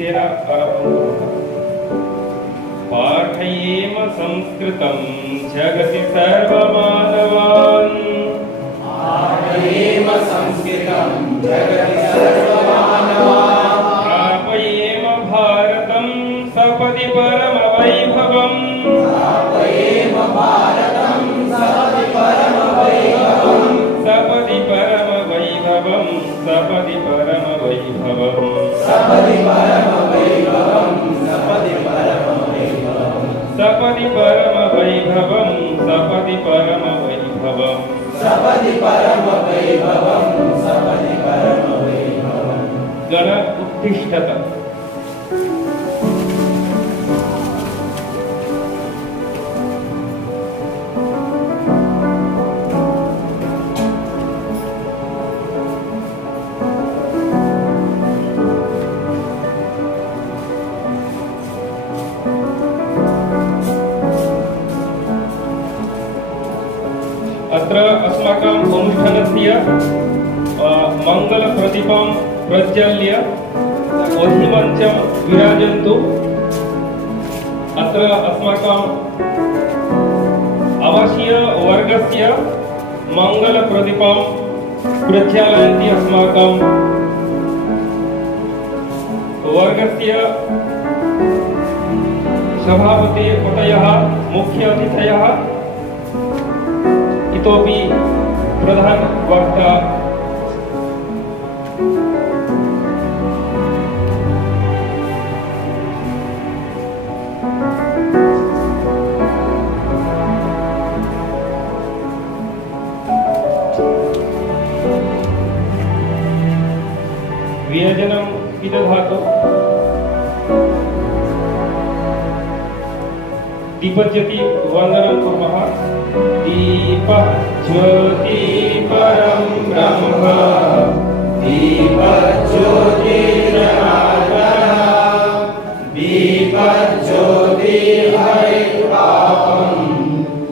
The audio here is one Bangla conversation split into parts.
इत्येन आरब्धं कुर्मः। पाठयेम संस्कृतं जगति सर्वमानवान्। पाठयेम संस्कृतं जगति सर्वमानवान्। स्थापयेम भारतं सपदि परमवैभवम्। स्थापयेम भारतं सपदि परमवैभवम्। सपदि परमवैभवम् सपदि परमवैभवम्। सपदि परमवैभवम् सपदि परमवैभवम्। सपदि परमवैभवम् सपदि परमवैभवम्। सपदि परमवैभवम् सपदि परमवैभवम्। गण उत्तिष्ठत। अत्र अस्माकम् अनुष्ठानस्य मङ्गलप्रदीपं प्रज्वल्य अधिमञ्चं विराजन्तु। अत्र अस्माकम् आवासीयवर्गस्य मङ्गलप्रदीपं प्रज्वालयन्ति अस्माकं वर्गस्य सभापति महोदयः, मुख्य अतिथयः, इतोपि प्रधान वक्ता व्यजनं विदधातु। दीपज्योति वन्दनं कुर्मः। दीपज्योति परं ब्रह्म दीपज्योतिर्जनार्दनः दीपज्योतिर्हरिपापम्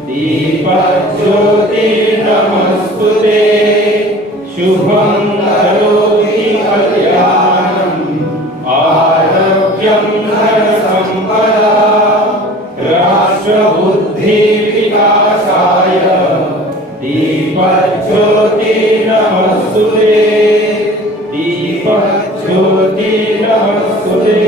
दीपज्योतिर्नमस्तुते शुभं करोति कल्याणम् आरोग्यं धनसम्पदा राष्ट्रबुद्धिविकासाय दीपज्योति नमस्तुते दीपज्योति नमस्तुते।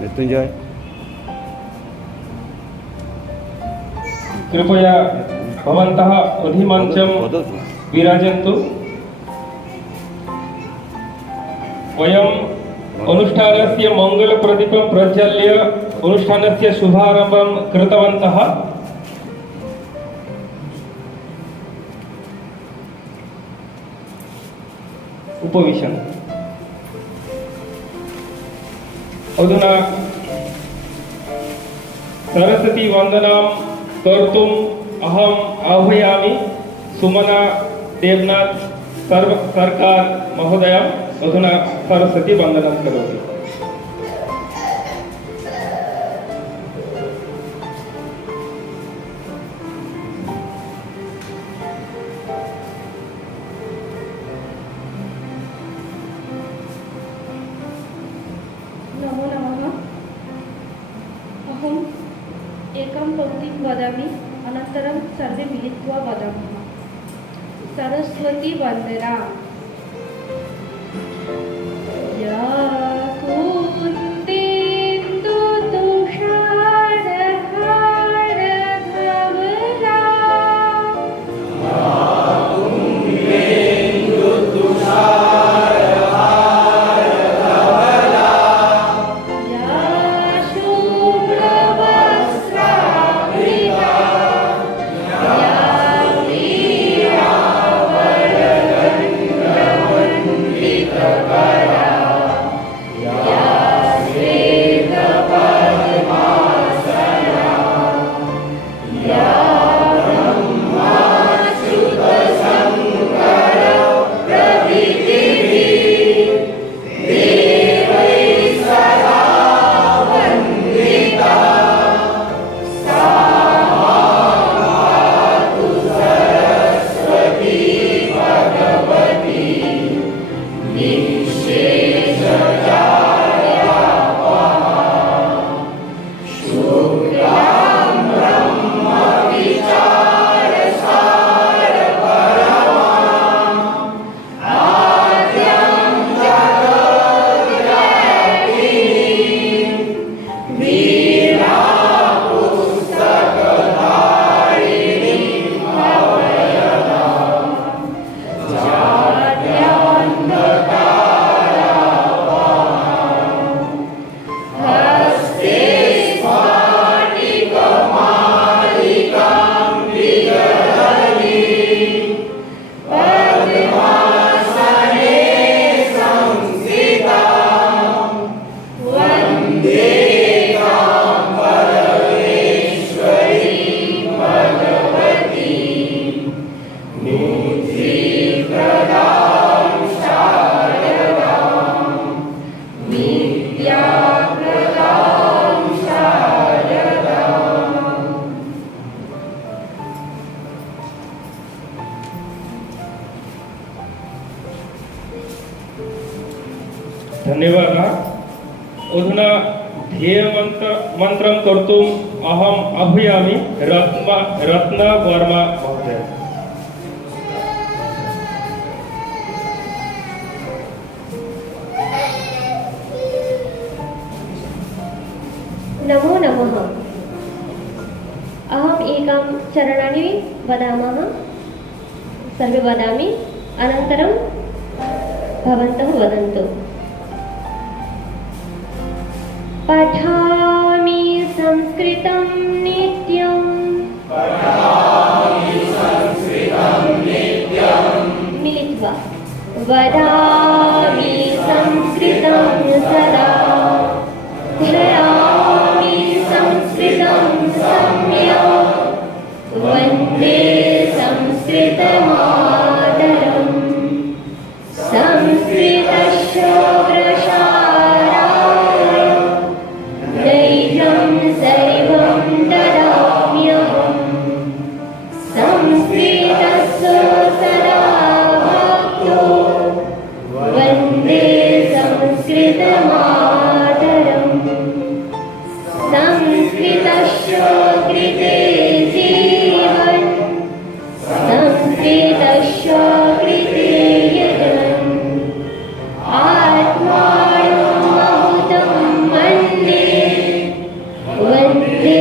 मृत्युंजय कृपया भवन्तः अधिमञ्चं विराजन्तु। वयम् अनुष्ठानस्य मङ्गलप्रदीपं प्रज्वाल्य अनुष्ठानस्य शुभारम्भं कृतवन्तः। उपविशन् अधुना सरस्वती वन्दनां कर्तुम् अहम् आह्वयामि सुमना देवनाथ सरकार महोदया। अधुना सरस्वती वन्दनं करोति। नमो नमः। अहम् एकं पङ्क्तिं वदामि, अनन्तरं सर्वे मिलित्वा वदामः। सरस्वती वन्दना। या कुन्ती धन्यवादः। अधुना ध्येयमन्त्रं कर्तुम् अहम् आह्वयामि रत्नवर्मा महोदय। नमो नमः। अहम् एकं चरणानि वदामः, सर्वे वदामि, अनन्तरं भवन्तः वदन्तु। पठामि संस्कृतं नित्यं, मिलित्वा वदामि संस्कृतं सदा, धरामि संस्कृतं सम्यक्, वन्दे संस्कृतमातरम्। संस्कृतस्य प्रसाराय धैर्यं सर्वं ददाम्यहम्। संस्कृतस्य सदा भक्तो वन्दे संस्कृतमातरम्। संस्कृतस्य कृते जीवन्, संस्कृतस्य कृते यजन्, आत्मानं महतं वन्दे, वन्दे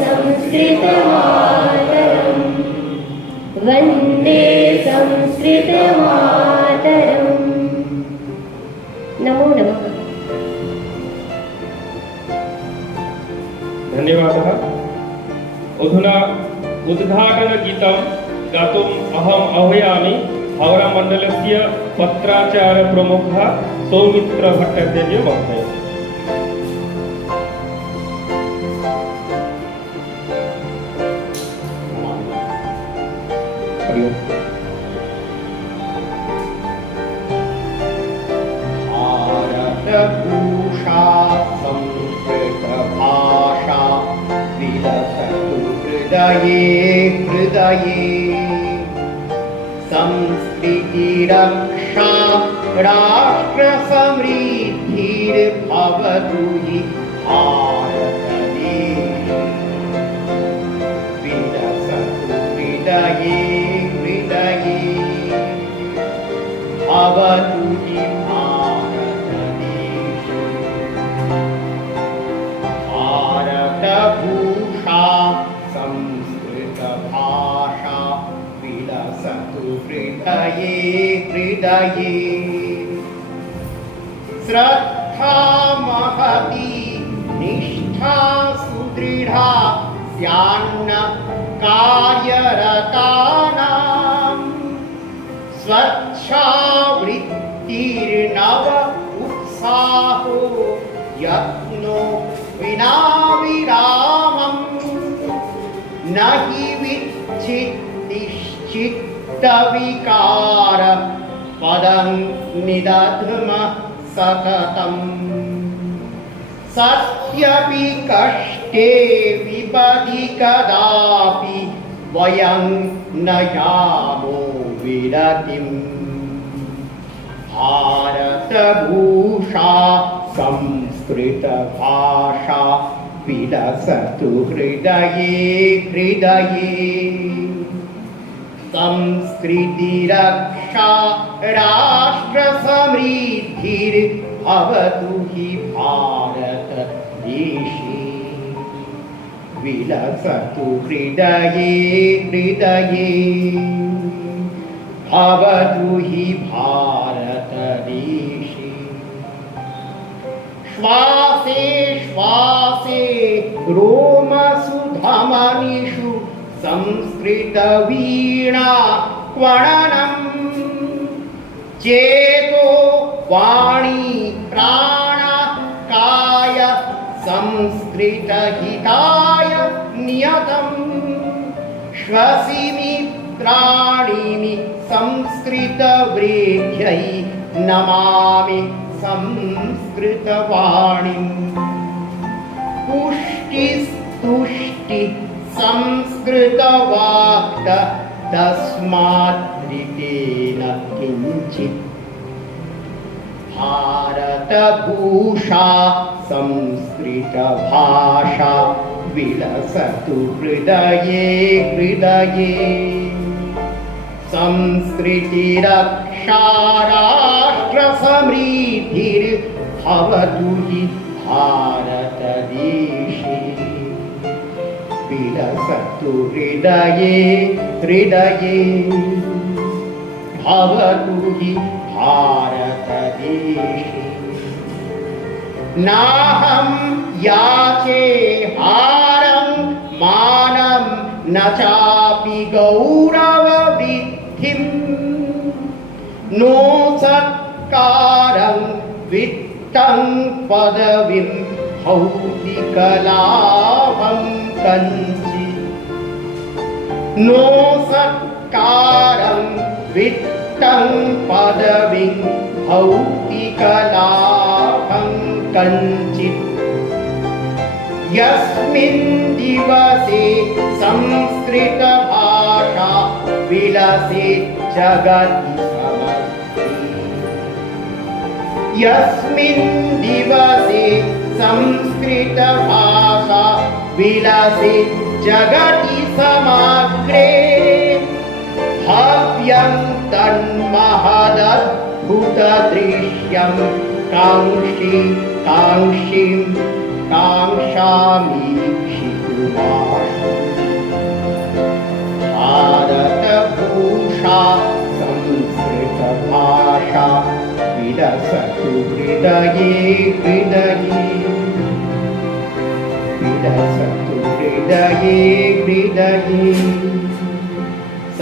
संस्कृतमातरम्, वन्दे संस्कृतमातरम्। नमो नमः। धन्यवादः। अधुना उद्घाटनगीतं गातुम् अहम् आह्वयामि हावड़ामण्डलस्य पत्राचार्यप्रमुखः सौमित्रभट्टाचार्य महोदय। भारतभूषा संस्कृतभाषा विलसतु हृदये हृदये। संस्कृतिरक्षा राष्ट्रसमृद्धिर्भवतु हि भारतदेशे। विलसतु हृदये हृदये भवतु हि भारतदेशे। भारतभूषा संस्कृतभाषा विलसतु हृदये हृदये। श्रद्धा महती निष्ठा सुदृढा स्यान्न कार्यरतानां। स्वच्छा वृत्तिर्नव उत्साहो यत्नो विना विरामम्। न हि विच्छित्तिश्चित्तविकार पदं निदध्मः सततम्। सत्यपि कष्टे विपदि कदापि वयं न यामो विरतिम्। भारतभूषा संस्कृतभाषा विलसतु हृदये हृदये। संस्कृतिरक्षा राष्ट्रसमृद्धिर्भवतु हि भारतदेशे। विलसतु हृदये हृदये भवतु हि भारतदेशे। श्वासे श्वासे रोमसुधमनिषु संस्कृतवीणा क्वणनम्। चेतो वाणी प्राण काय संस्कृतहिताय नियतम्। श्वसिमि त्राणिमि संस्कृतवृद्ध्यै नमामि संस्कृतवाणीम्। पुष्टिस्तुष्टि संस्कृतवाक् तस्मात् ऋतेन किञ्चित्। भारतभूषा संस्कृतभाषा विलसतु हृदये हृदये संस्कृतिरक्षा राष्ट्रसमृद्धिर्भवतु हि भारतदेशे विलसतु हृदये हृदये भवतु हि भारतदेशे नाहं याचे हारं मानं न चापि गौरववृद्धिं नो सत्कारं वित्तं पदवीं भौतिकलाभं कञ्चित् नो सत्कारं वित्तं पदवीं भौतिकलाभं कञ्चित् यस्मिन् दिवसे संस्कृतभाषा विलसेत् जगति समग्रे यस्मिन् दिवसे संस्कृतभाषा विलसेत् जगति समग्रे भव्यं तन्महदद्भुतदृश्यं काङ्क्षामीक्षितुमाशु भारतभूषा संस्कृतभाषा विलसतु हृदये हृदये विलसतु हृदये हृदये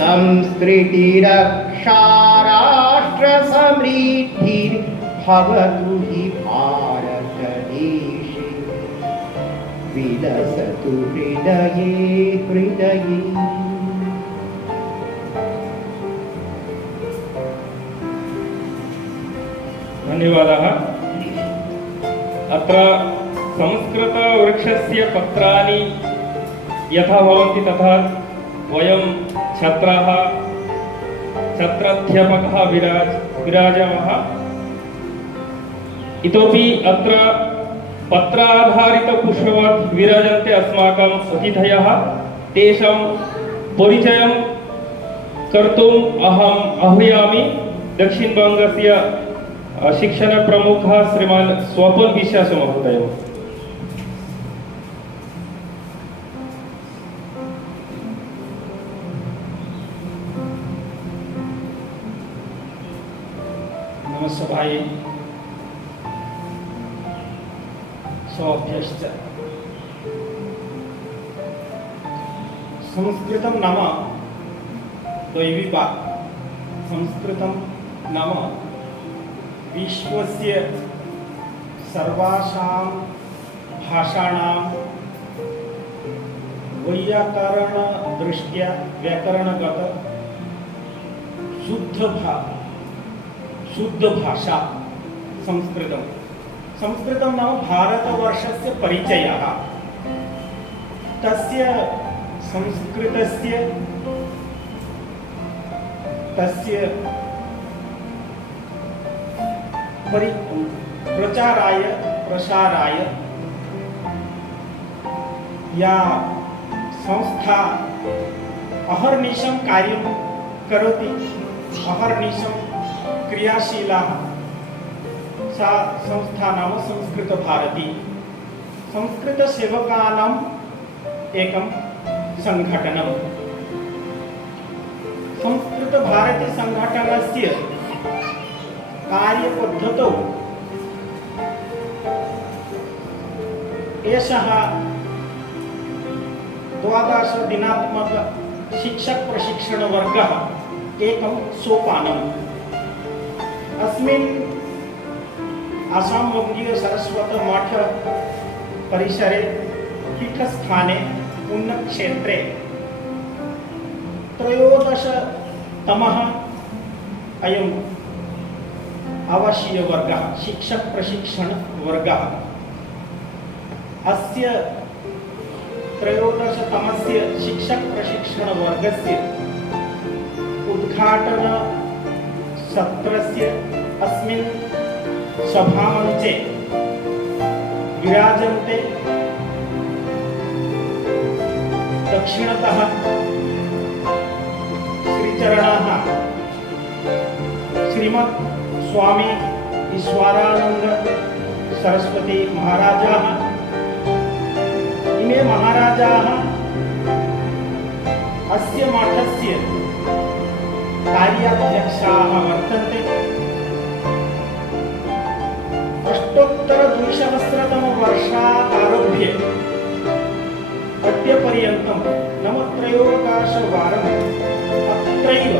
संस्कृतिरक्षा राष्ट्रसमृद्धिर्भवतु हि भारतदेशे विलसतु हृदये हृदये धन्यवादः। अत्र संस्कृतवृक्षस्य पत्राणि यथा भवन्ति तथा वयं छात्राः छात्राध्यापकः विराजामः। इतोपि अत्र पत्राधारितपुष्पवत् विराजन्ते अस्माकम् अतिथयः। तेषां परिचयं कर्तुम् अहम् आह्वयामि दक्षिणवङ्गस्य शिक्षणप्रमुखः श्रीमान् स्वपन विश्वासमहोदयः। सभायै स्वाभ्यश्च संस्कृतं नाम दैवी वाक् संस्कृतं नाम विश्वस्य सर्वासां भाषाणां वैयाकरणदृष्ट्या व्याकरणगत शुद्ध भाषा संस्कृतं। संस्कृतं नाम भारतवर्षस्य परिचयः। तस्य संस्कृतस्य तस्य प्रचाराय प्रसाराय या संस्था अहर्निशं कार्यं करोति, अहर्निशं क्रियाशीला सा संस्था नाम संस्कृतभारती। संस्कृतसेवकानाम् एकं संघटनं। संस्कृतभारती संघटनस्य कार्यपद्धतौ एषः 12 दिनात्मक शिक्षक प्रशिक्षणवर्गः एकं सोपानम्। अस्मिन् आसाम वङ्गीय सरस्वत मठ परिसरे पीठस्थाने पुण्यक्षेत्रे 13तमः अयम् आवासीयवर्गः शिक्षक प्रशिक्षणवर्गः। अस्य 13तमस्य शिक्षक प्रशिक्षणवर्गस्य उद्घाटन सत्रस्य अस्मिन् सभामञ्चे विराजन्ते दक्षिणतः श्रीचरणाः श्रीमत् स्वामी ईश्वरानंद सरस्वती महाराजाः इमे महाराजाः अस्य मठस्य कार्याध्यक्षाः वर्तन्ते। अष्टोत्तर-द्विसहस्रतमवर्षादारभ्य अद्यपर्यन्तं नवत्रयोदशवारम् अत्रैव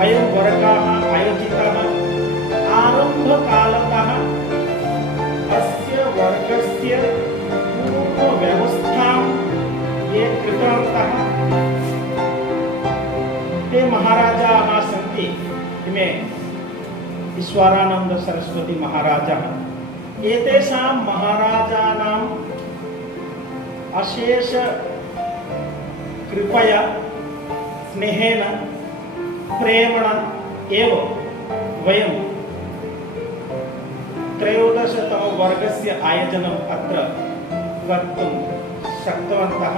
अयं वर्गः आयोजितः। आरम्भकालतः अस्य वर्गस्य पूर्वव्यवस्थां ये कृतवन्तः ते महाराजाः सन्ति। इमे ईश्वरानंद सरस्वती महाराजाः। एतेषां महाराजानाम् अशेष कृपया स्नेहेन प्रेमणा एव वयं त्रयोदशतमवर्गस्य आयोजनम् अत्र कर्तुं शक्तवन्तः।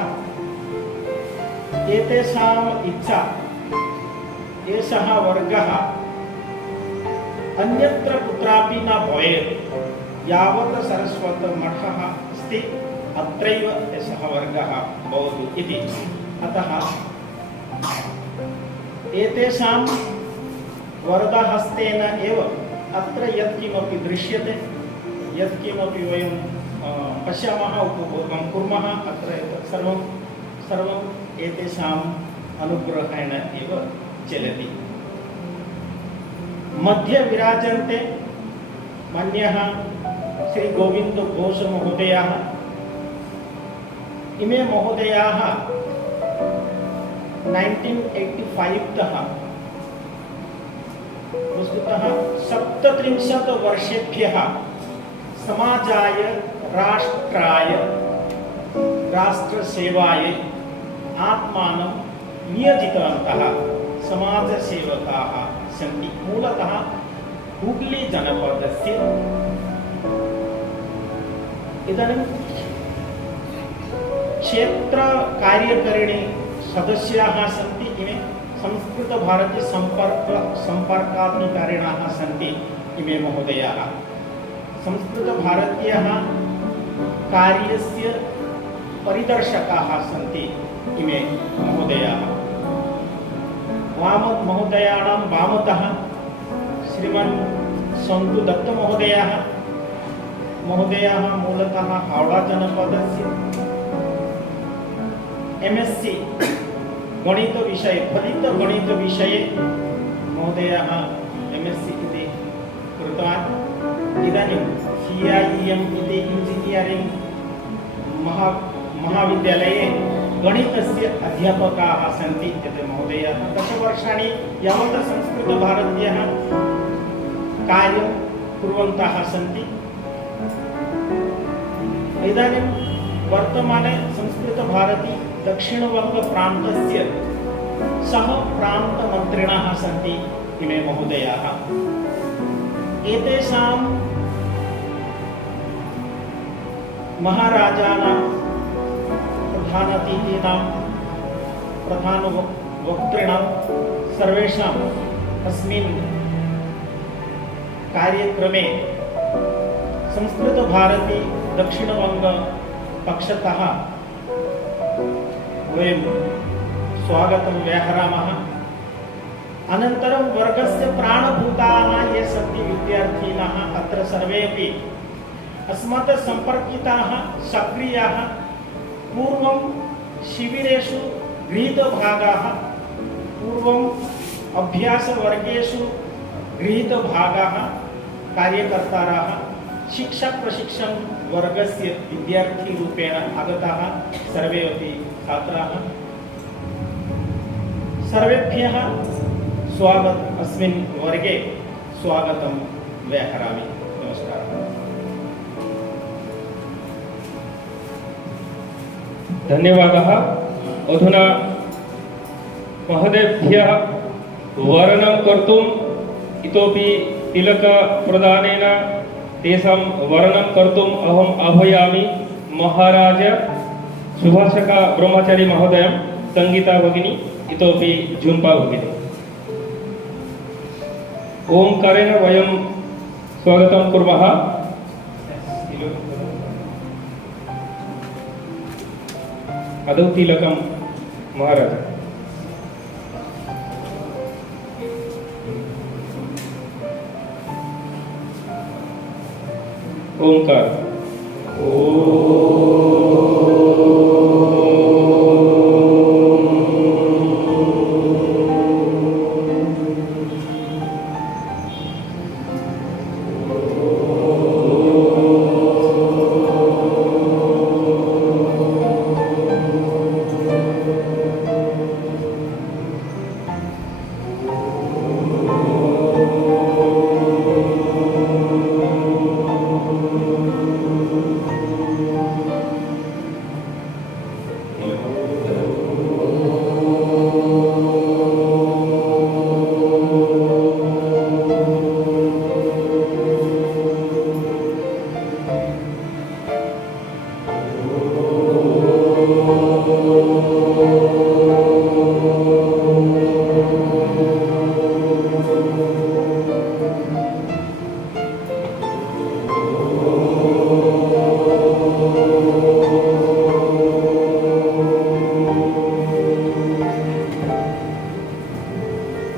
एतेषाम् इच्छा एषः वर्गः अन्यत्र कुत्रापि न भवेत्। यावत् सरस्वतीमठः अस्ति अत्रैव एषः वर्गः भवतु इति। अतः एतेषां वरदहस्तेन एव अत्र यत्किमपि दृश्यते, यत्किमपि वयं पश्यामः, उपभोगं कुर्मः, अत्र सर्वम् एतेषाम् अनुग्रहेण एव चलति। मध्ये विराजन्ते मन्यः श्री गोविंद घोष महोदयाः। इमे महोदयाः 1985 तः वस्तुतः 37 वर्षेभ्यः समाजाय, राष्ट्राय, राष्ट्रसेवाय आत्मानं नियोजितवन्तः समाजसेवकाः सन्ति। मूलतः हुगली जनपदस्य। इदानीं क्षेत्र कार्यकारिणी सदस्याः सन्ति। इमे संस्कृत भारती संपर्काधिकारिणः सन्ति। इमे महोदयाः संस्कृत भारत्याः कार्यस्य परिदर्शकाः सन्ति। इमे महोदयाः महोदयानां वामतः श्रीमान् सन्तु दत्त महोदयाः। महोदयाः मूलतः हावड़ा जनपदस्य MSc गणित विषये, फलित गणित विषये महोदयः MSc इति कृतवान्। इदानीं CIEM इति इंजीनियरिंग महाविद्यालये गणितस्य अध्यापकाः सन्ति। एते महोदयाः 10 वर्षाणि यावत् संस्कृतभारत्याः कार्यं कुर्वन्तः सन्ति। इदानीं वर्तमाने संस्कृतभारती दक्षिणवङ्गप्रान्तस्य सह प्रान्तमन्त्रिणः सन्ति। इमे महोदयाः एतेषां महाराजानां प्रधानातिथीनां प्रधानवक्तॄणां सर्वेषाम् अस्मिन् कार्यक्रमे संस्कृतभारती दक्षिणवङ्ग पक्षतः वयं स्वागतं व्याहरामः। अनन्तरं वर्गस्य प्राणभूताः ये सन्ति विद्यार्थिनः अत्र सर्वेपि अस्मात् सम्पर्किताः, सक्रियाः, पूर्वं शिबिरेषु गृहीतभागाः, पूर्वम् अभ्यासवर्गेषु गृहीतभागाः, कार्यकर्तारः, शिक्षक-प्रशिक्षण वर्गस्य विद्यार्थीरूपेण आगताः सर्वे अपि छात्राः, सर्वेभ्यः स्वागतम् अस्मिन् वर्गे स्वागतं व्याहरामि। नमस्कारः। धन्यवादः। अधुना महोदयेभ्यः वर्णनं कर्तुम् इतोपि तिलकप्रदानेन तेषां वर्णनं कर्तुम् अहम् आह्वयामि महाराज सुभाषका ब्रह्मचारी महोदयं, संगीता भगिनी, इतोपि झुम्पा भगिनी। ओंकारेण वयं स्वागतं कुर्मः। आदौ तिलकं महाराज। ओंकार।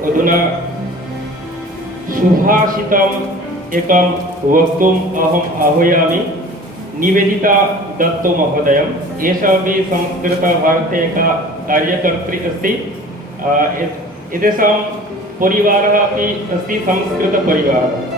अधुना सुभाषितम् एकं वक्तुम् अहम् आह्वयामि निवेदिता दत्त महोदयम्। एषा अपि संस्कृतभारते एका कार्यकर्त्री अस्ति। एतेषां परिवारः अपि अस्ति संस्कृतपरिवारः।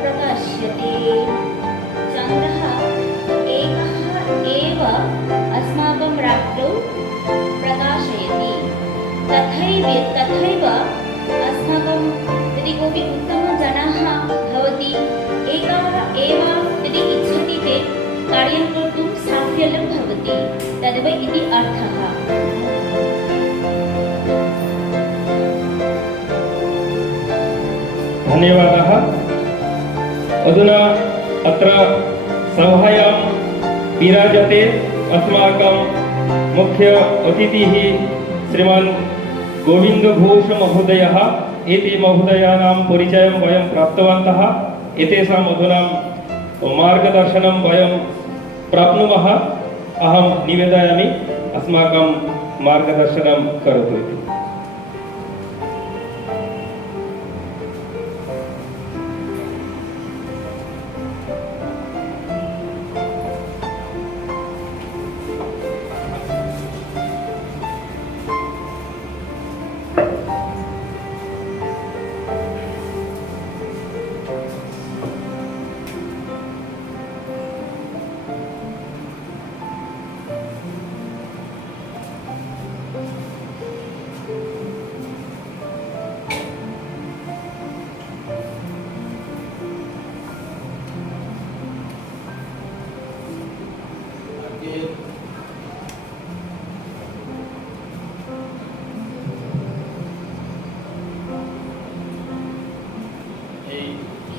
प्रकाश्यते। चन्द्रः एकः एव अस्माकं रात्रौ प्रकाशयति। तथैव अस्माकं यदि कोऽपि उत्तमजनाः भवति, एकः एव यदि इच्छति चेत् कार्यं कर्तुं साफल्यं भवति, तदेव इति अर्थः। धन्यवादः। अधुना अत्र सभायां विराजते अस्माकं मुख्य अतिथिः श्रीमान् गोविन्द घोष महोदयः। एते महोदयानां परिचयं वयं प्राप्तवन्तः। एतेषाम् अधुना मार्गदर्शनं वयं प्राप्नुमः। अहं निवेदयामि अस्माकं मार्गदर्शनं करोतु इति।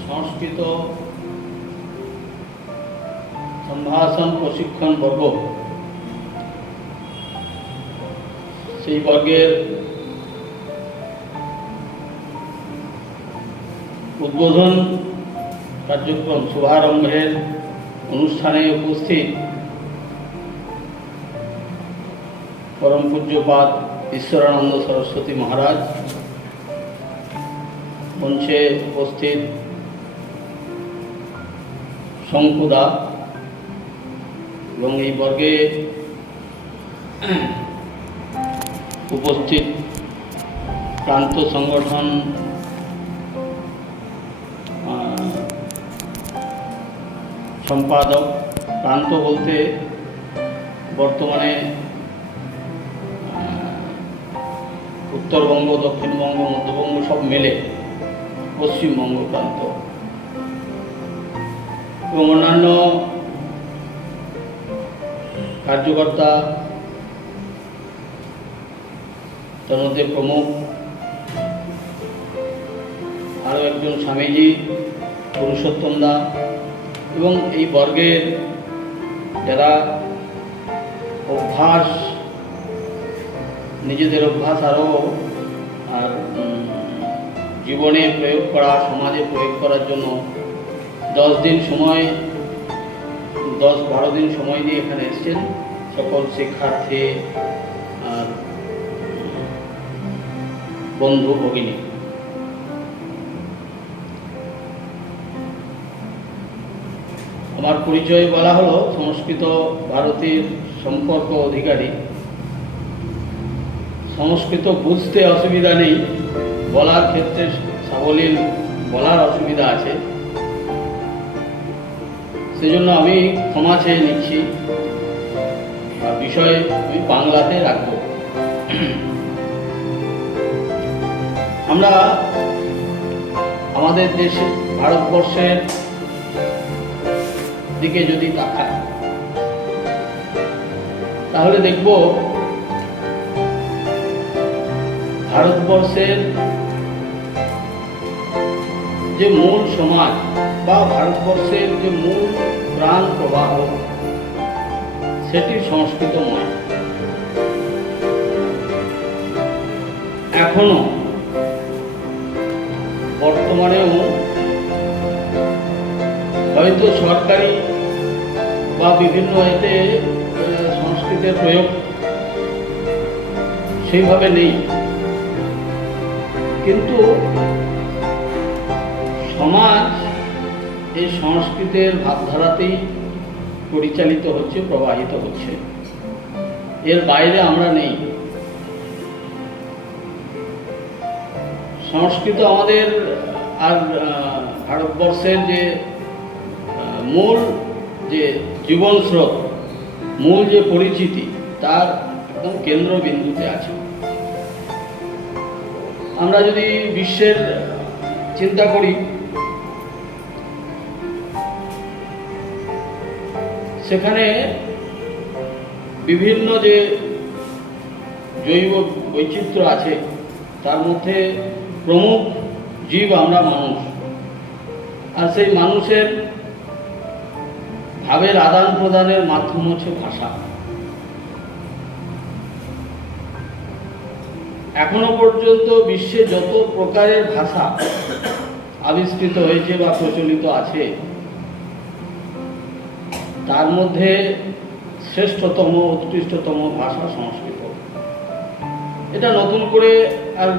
সংস্কৃত সম্ভাষণ প্রশিক্ষণ বর্গ, সেই বর্গের উদ্বোধন কার্যক্রম শুভারম্ভের অনুষ্ঠানে উপস্থিত পরম পূজ্যপাদ ঈশ্বরানন্দ সরস্বতী মহারাজ, মঞ্চে উপস্থিত শঙ্কুদা এবং এই বর্গে উপস্থিত প্রান্ত সংগঠন সম্পাদক, প্রান্ত বলতে বর্তমানে উত্তরবঙ্গ, দক্ষিণবঙ্গ, মধ্যবঙ্গ সব মেলে পশ্চিমবঙ্গ প্রান্ত এবং অন্যান্য কার্যকর্তা, তার মধ্যে প্রমুখ আরও একজন স্বামীজি, পুরুষোত্তম দা এবং এই বর্গের যারা অভ্যাস, নিজেদের অভ্যাস আরও আর জীবনে প্রয়োগ করা, সমাজে প্রয়োগ করার জন্য 10-12 দিন সময় নিয়ে এখানে এসেছেন সকল শিক্ষার্থী আর বন্ধু ভগিনী। আমার পরিচয় বলা হলো সংস্কৃত ভারতীর সম্পর্ক অধিকারী। সংস্কৃত বুঝতে অসুবিধা নেই, বলার ক্ষেত্রে সাবলীল বলার অসুবিধা আছে, সেজন্য আমি ক্ষমা চেয়ে নিচ্ছি। বিষয় আমি বাংলাতে রাখব। আমরা আমাদের দেশে ভারতবর্ষের দিকে যদি তাকাই তাহলে দেখব ভারতবর্ষের যে মূল সমাজ বা ভারতবর্ষের যে মূল প্রাণ প্রবাহ সেটি সংস্কৃতময়। এখনো বর্তমানেও হয়তো সরকারি বা বিভিন্ন এতে সংস্কৃতের প্রয়োগ সেইভাবে নেই, কিন্তু সমাজ এই সংস্কৃতের ভাবধারাতেই পরিচালিত হচ্ছে, প্রবাহিত হচ্ছে, এর বাইরে আমরা নেই। সংস্কৃত আমাদের আর ভারতবর্ষের যে মূল যে জীবন স্রোত, মূল যে পরিচিতি, তার একদম কেন্দ্রবিন্দুতে আছে। আমরা যদি বিশ্বের চিন্তা করি, সেখানে বিভিন্ন যে জৈব বৈচিত্র্য আছে তার মধ্যে প্রমুখ জীব আমরা মানুষ, আর সেই মানুষের ভাবের আদান প্রদানের মাধ্যম হচ্ছে ভাষা। এখনো পর্যন্ত বিশ্বে যত প্রকারের ভাষা আবিষ্কৃত হয়েছে বা প্রচলিত আছে তার মধ্যে শ্রেষ্ঠতম, উৎকৃষ্টতম ভাষা সংস্কৃত। এটা নতুন করে আর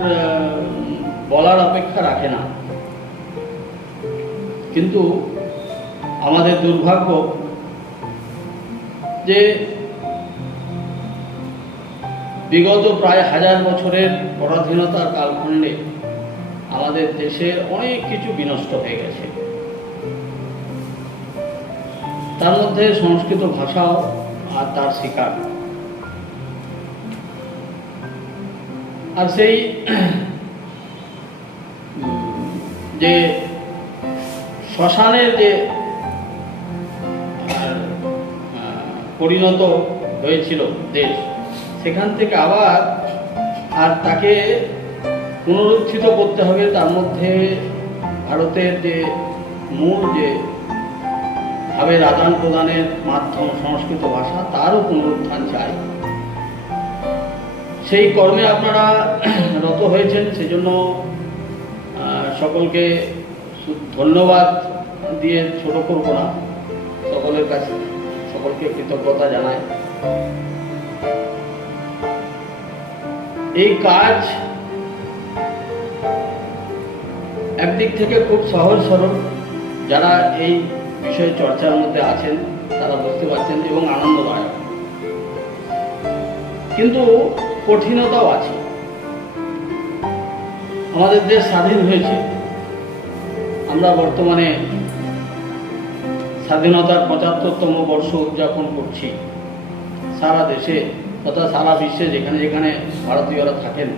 বলার অপেক্ষা রাখে না। কিন্তু আমাদের দুর্ভাগ্য যে বিগত প্রায় 1000 বছরের পরাধীনতার কালখণ্ডে আমাদের দেশের অনেক কিছু বিনষ্ট হয়ে গেছে। তার মধ্যে সংস্কৃত ভাষাও আর তার শিকার। আর সেই যে শ্মশানের যে পরিণত হয়েছিল দেশ, সেখান থেকে আবার আর তাকে পুনরুত্থিত করতে হবে। তার মধ্যে ভারতের যে মূল যে ভাবের আদান প্রদানের মাধ্যম সংস্কৃত ভাষা, তারও পুনরুত্থান চাই। সেই কর্মে আপনারা রত হয়েছেন, সেজন্য সকলকে ধন্যবাদ দিয়ে ছোট করব না, সকলের কাছে সকলকে কৃতজ্ঞতা জানাই। এই কাজ একদিক থেকে খুব সহজ সরল, যারা এই বিষয়ে চর্চার মধ্যে আছেন তারা বুঝতে পারছেন, এবং আনন্দদায়ক, কিন্তু কঠিনতাও আছে। আমাদের দেশ স্বাধীন হয়েছে, আমরা বর্তমানে স্বাধীনতার 75তম বর্ষ উদযাপন করছি। সারা দেশে তথা সারা বিশ্বে যেখানে যেখানে ভারতীয়রা থাকেন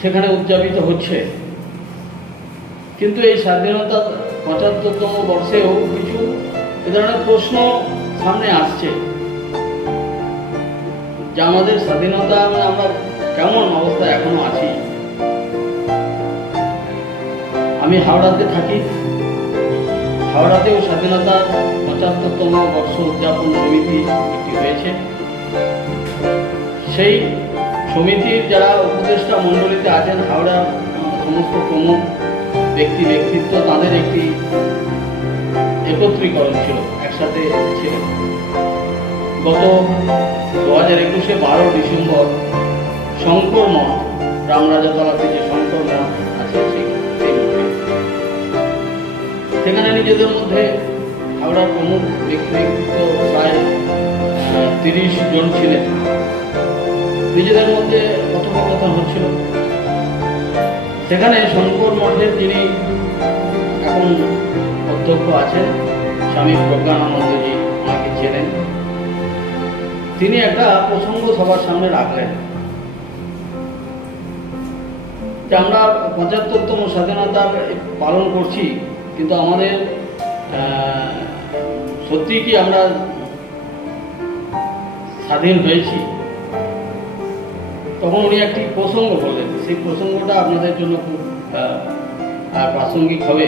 সেখানে উদযাপিত হচ্ছে। কিন্তু এই স্বাধীনতার ৭৫তম বর্ষেও কিছু এ ধরনের প্রশ্ন সামনে আসছে যে আমাদের স্বাধীনতা আমরা কেমন অবস্থায় এখনো আছি। আমি হাওড়াতে থাকি, হাওড়াতেও স্বাধীনতার ৭৫তম বর্ষ উদযাপন সমিতি একটি হয়েছে। সেই সমিতির যারা উপদেষ্টা মণ্ডলীতে আছেন, হাওড়ার সমস্ত প্রমুখ ব্যক্তিত্ব, তাদের একটি একত্রীকরণ ছিল, একসাথে এসেছিলেন। গত 2021-এ 12 ডিসেম্বর শঙ্কর মঠ, রামরাজাতলাতে যে শঙ্কর মঠ আছে সেই মঠে, সেখানে নিজেদের মধ্যে হাওড়ার প্রমুখ ব্যক্তিত্ব প্রায় 30 জন ছিলেন। নিজেদের মধ্যে কথোপকথন হচ্ছিল। সেখানে শঙ্কর মঠের যিনি এখন অধ্যক্ষ আছেন, স্বামী প্রজ্ঞানানন্দজি, ওনাকে ছিলেন, তিনি একটা প্রসঙ্গ সবার সামনে রাখলেন যে আমরা ৭৫তম স্বাধীনতা পালন করছি, কিন্তু আমাদের সত্যি কি আমরা স্বাধীন হয়েছি? তখন উনি একটি প্রসঙ্গ বললেন। সেই প্রসঙ্গটা আপনাদের জন্য খুব প্রাসঙ্গিক হবে,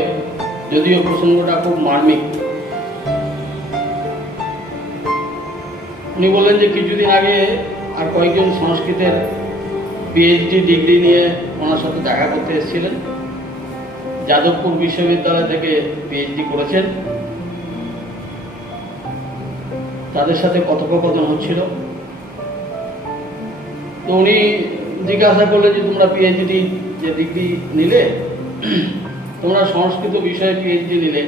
যদিও প্রসঙ্গটা খুব মার্মিক। উনি বললেন যে কিছুদিন আগে আর কয়েকজন সংস্কৃতের পিএইচডি ডিগ্রি নিয়ে ওনার সাথে দেখা করতে এসেছিলেন। যাদবপুর বিশ্ববিদ্যালয় থেকে পিএইচডি করেছেন। তাদের সাথে কথোপকথন হচ্ছিল। তো উনি জিজ্ঞাসা করলেন যে তোমরা পিএইচডি যে ডিগ্রি নিলে, তোমরা সংস্কৃত বিষয়ে পিএইচডি নিলে,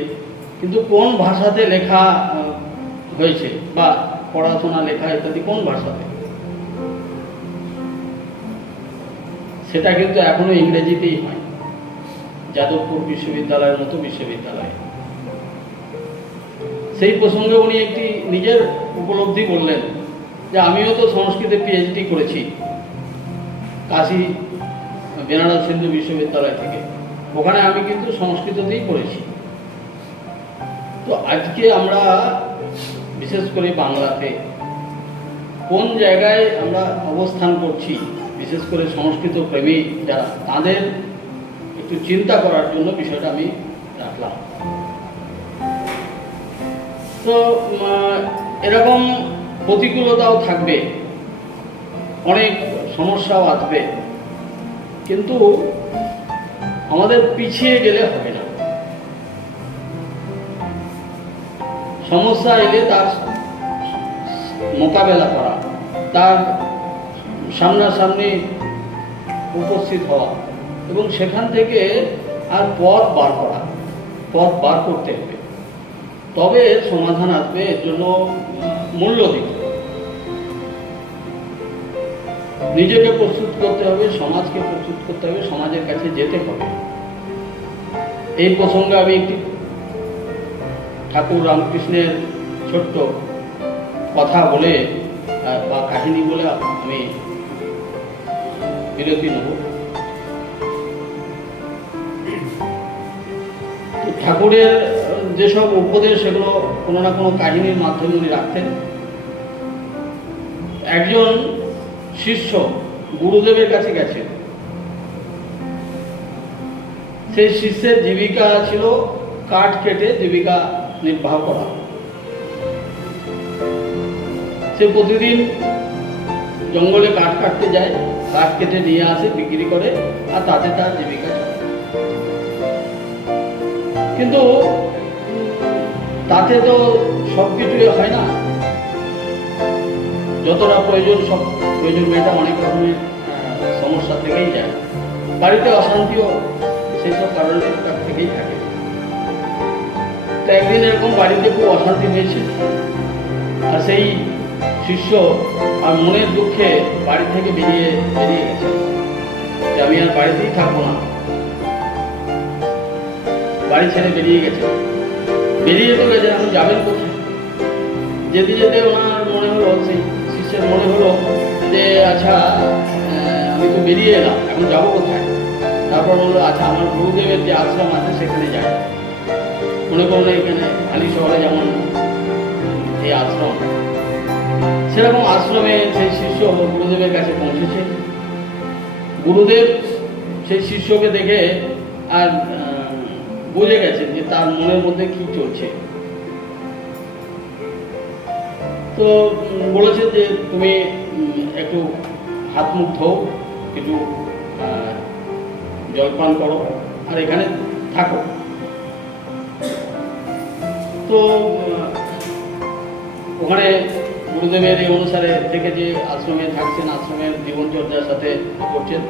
কিন্তু কোন ভাষাতে লেখা হয়েছে বা পড়াশোনা লেখা ইত্যাদি কোন ভাষাতে? সেটা কিন্তু এখনো ইংরেজিতেই হয়, যাদবপুর বিশ্ববিদ্যালয়ের মতো বিশ্ববিদ্যালয়। সেই প্রসঙ্গে উনি একটি নিজের উপলব্ধি বললেন যে আমিও তো সংস্কৃতে পিএইচডি করেছি কাশী বেনারস হিন্দু বিশ্ববিদ্যালয় থেকে, ওখানে আমি কিন্তু সংস্কৃততেই করেছি। তো আজকে আমরা বিশেষ করে বাংলাতে কোন জায়গায় আমরা অবস্থান করছি, বিশেষ করে সংস্কৃত প্রেমী যারা, তাদের একটু চিন্তা করার জন্য বিষয়টা আমি রাখলাম। তো এরকম প্রতিকূলতাও থাকবে, অনেক সমস্যাও আসবে, কিন্তু আমাদের পিছিয়ে গেলে হবে না। সমস্যা এলে তার মোকাবেলা করা, তার সামনাসামনি উপস্থিত হওয়া এবং সেখান থেকে আর পথ বার করতে হবে, তবে সমাধান আসবে। এর জন্য মূল্য দিতে হবে, নিজেকে প্রস্তুত করতে হবে, সমাজকে প্রস্তুত করতে হবে, সমাজের কাছে যেতে হবে। এই প্রসঙ্গে আমি একটি ঠাকুর রামকৃষ্ণের ছোট্ট কথা বলে বা কাহিনী বলে আমি বিরতি নেব। ঠাকুরের যেসব উপদেশ, সেগুলো কোনো না কোনো কাহিনীর মাধ্যমে উনি রাখতেন। একজন শিষ্য গুরুদেবের কাছে গেছেন। সেই শিষ্যের জীবিকা ছিল কাঠ কেটে জীবিকা নির্বাহ করা। সে প্রতিদিন জঙ্গলে কাঠ কাটতে যায়, কাঠ কেটে নিয়ে আসে, বিক্রি করে, আর তাতে তার জীবিকা চলে। কিন্তু তাতে তো সবকিছুই হয় না, যতটা প্রয়োজন সব প্রয়োজন মেয়েটা অনেক রকমের সমস্যা থেকেই যায়। বাড়িতে অশান্তিও সেই সব কারণে তার থেকেই থাকে। তো একদিন এরকম বাড়িতে খুব অশান্তি হয়েছে, আর সেই শিষ্য আর মনের দুঃখে বাড়ি থেকে বেরিয়ে গেছে যে আমি আর বাড়িতেই থাকবো না। বাড়ি ছেড়ে বেরিয়ে তো গেছে, এখন যাবেন কোথায়? যেতে যেতে ওনার মনে হলো, সেই শিষ্যের মনে হলো যে আচ্ছা আমি আমি তো বেরিয়ে এলাম, এখন যাবো কোথায়? তারপর বললো আচ্ছা আমার গুরুদেবের যে আশ্রম আছে সেখানে যাই। মনে করুন এখানে হালি শহরে যেমন এই আশ্রম, সেরকম আশ্রমে সেই শিষ্য গুরুদেবের কাছে পৌঁছেছে। গুরুদেব সেই শিষ্যকে দেখে আর বুঝে গেছেন যে তার মনের মধ্যে কি চলছে। তো বলেছে যে তুমি একটু হাত মুখ ধো, একটু জলপান করো আর এখানে থাকো। তো ওখানে গুরুদেবের এই অনুসারে থেকে যে আশ্রমে থাকছেন, আশ্রমের জীবনচর্যার সাথে করছেন,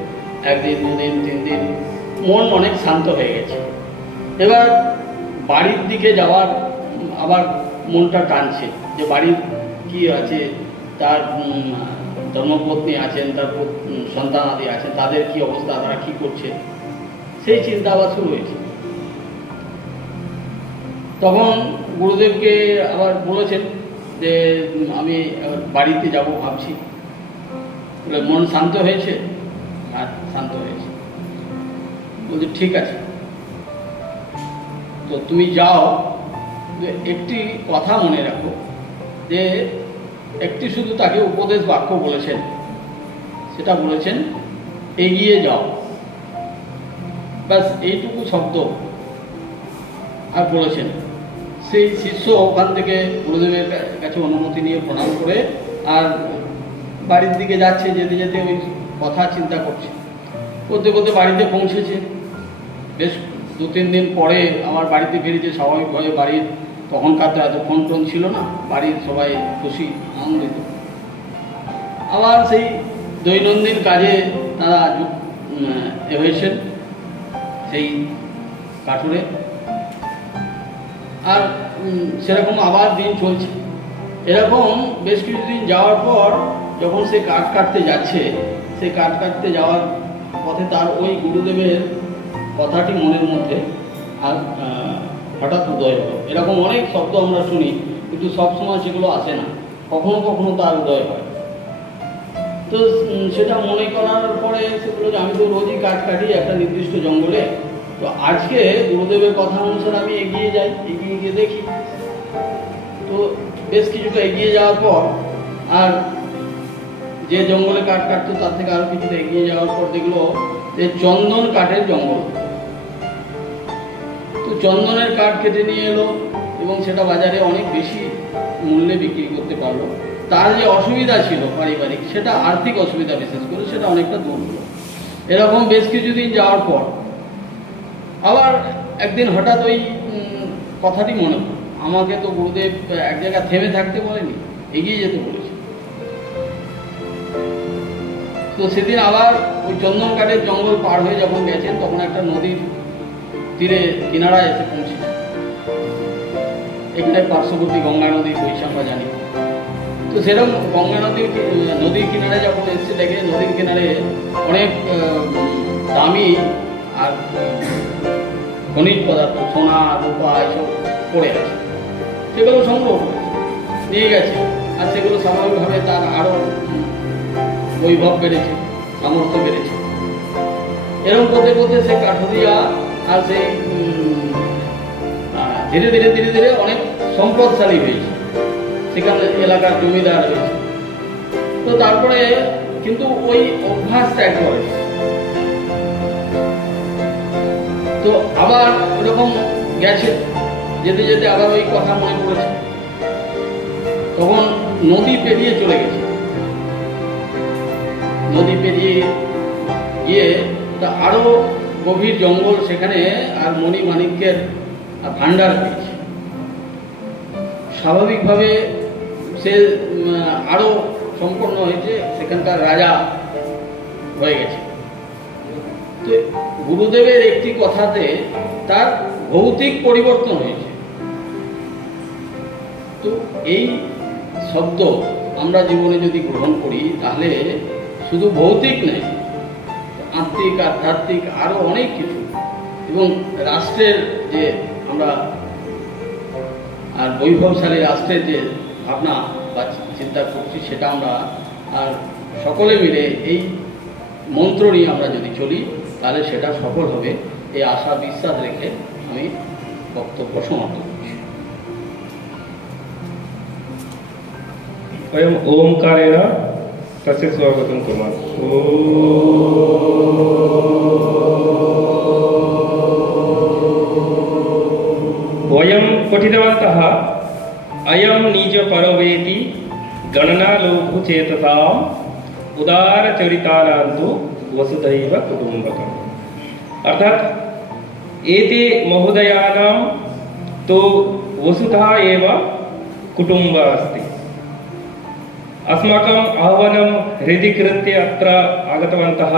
একদিন দুদিন তিন দিন মন অনেক শান্ত হয়ে গেছে। এবার বাড়ির দিকে যাওয়ার আবার মনটা টানছে যে বাড়ির কি আছে, তার ধর্মপত্নী আছেন, তার সন্তান আদি আছেন, তাদের কি অবস্থা, তারা কি করছে, সেই চিন্তা আবার শুরু হয়েছে। তখন গুরুদেবকে আবার বলেছেন যে আমি বাড়িতে যাব ভাবছি। মন শান্ত হয়েছে? হ্যাঁ শান্ত হয়েছে। বলছে ঠিক আছে, তো তুমি যাও, একটি কথা মনে রাখো যে একটি শুধু তাকে উপদেশ বাক্য বলেছেন, সেটা বলেছেন এগিয়ে যাও, ব্যাস এইটুকু শব্দ আর বলেছেন। সেই শিষ্য ওখান থেকে গুরুদেবের কাছে অনুমতি নিয়ে প্রণাম করে আর বাড়ির দিকে যাচ্ছে। যেতে যেতে ওই কথা চিন্তা করছে, করতে করতে বাড়িতে পৌঁছেছে। বেশ 2-3 দিন পরে আমার বাড়িতে ফিরেছে। স্বাভাবিকভাবে বাড়ির তখনকার তো এত ফোন টোন ছিল না, বাড়ির সবাই খুশি আনন্দিত। আবার সেই দৈনন্দিন কাজে তারা হয়েছেন সেই কাঠুরে। আর সেরকম আবার দিন চলছে। এরকম বেশ কিছুদিন যাওয়ার পর যখন সে কাঠ কাটতে যাচ্ছে, সেই কাঠ কাটতে যাওয়ার পথে তার ওই গুরুদেবের কথাটি মনের মধ্যে আর হঠাৎ উদয় হলো। এরকম অনেক শব্দ আমরা শুনি, কিন্তু সবসময় সেগুলো আসে না, কখনো কখনো তার উদয় হয়। তো সেটা মনে করার পরে সেগুলো যে আমি তো রোজই কাঠ কাটি একটা নির্দিষ্ট জঙ্গলে, তো আজকে গুরুদেবের কথা অনুসারে আমি এগিয়ে যাই, এগিয়ে গিয়ে দেখি। তো বেশ কিছুটা এগিয়ে যাওয়ার পর আর যে জঙ্গলে কাঠ কাটতো তার থেকে আরো কিছুটা এগিয়ে যাওয়ার পর দেখলো যে চন্দন কাঠের জঙ্গল। তো চন্দনের কাঠ কেটে নিয়ে এলো এবং সেটা বাজারে অনেক বেশি মূল্যে বিক্রি করতে পারলো। তার যে অসুবিধা ছিল পারিবারিক, সেটা আর্থিক অসুবিধা বিশেষ করে, সেটা অনেকটা দূর হলো। এরকম বেশ কিছুদিন যাওয়ার পর আবার একদিন হঠাৎ ওই কথাটি মনে হলো, আমাকে তো গুরুদেব এক জায়গায় থেমে থাকতে বলেনি, এগিয়ে যেতে বলেছে। তো সেদিন আবার ওই চন্দন কাঠের জঙ্গল পার হয়ে যখন গেছেন, তখন একটা নদীর তীরে কিনারায় এসে পৌঁছেছে। এখানে পার্শ্ববর্তী গঙ্গা নদী বইছে আমরা জানি। তো সেরকম গঙ্গা নদীর কিনারে যখন এসে দেখে নদীর কিনারে অনেক দামি আর খনিজ পদার্থ, সোনা রূপা এসব পড়ে আছে। সেগুলো সংগ্রহ নিয়ে গেছে, আর সেগুলো স্বাভাবিকভাবে তার আরও বৈভব বেড়েছে, সামর্থ্য বেড়েছে। এরকম করতে করতে সে কাঠুরিয়া আর সেই ধীরে ধীরে ধীরে ধীরে অনেক সম্পদশালী হয়েছে, সেখানে এলাকার জমিদার হয়েছে। তো তারপরে কিন্তু ওই অভ্যাস ত্যাগ করে। তো আবার ওরকম গেছে, যেতে যেতে আবার ওই কথা মনে পড়েছে। তখন নদী পেরিয়ে চলে গেছে। নদী পেরিয়ে গিয়ে তা আরো গভীর জঙ্গল, সেখানে আর মণি মাণিক্যের ভান্ডার পেয়েছে। স্বাভাবিকভাবে সে আরো সম্পন্ন হয়েছে, সেখানকার রাজা হয়ে গেছে। তো গুরুদেবের একটি কথাতে তার ভৌতিক পরিবর্তন হয়েছে। তো এই শব্দ আমরা জীবনে যদি গ্রহণ করি, তাহলে শুধু ভৌতিক নেই, আত্মিক আধ্যাত্মিক আরো অনেক কিছু, এবং রাষ্ট্রের যে আমরা আর বৈভবশালী রাষ্ট্রের যে ভাবনা বা চিন্তা করছি, সেটা আমরা আর সকলে মিলে এই মন্ত্র নিয়ে আমরা যদি চলি তাহলে সেটা সফল হবে, এই আশা বিশ্বাস রেখে আমি বক্তব্য সমাপ্ত করছি। वयम् ओंकारेण तस्य स्वागतं कुर्मः। वयं पठितवन्तः अयं निज परवेति गणनालोभु चेतसाम् उदारचरितानां तु वसुधैव कुटुम्बकम्। अर्थात एते महोदयानां तो वसुधा एव कुटुम्ब अस्ति। अस्माकम् आह्वानं हृदि कृत्य अत्र आगतवन्तः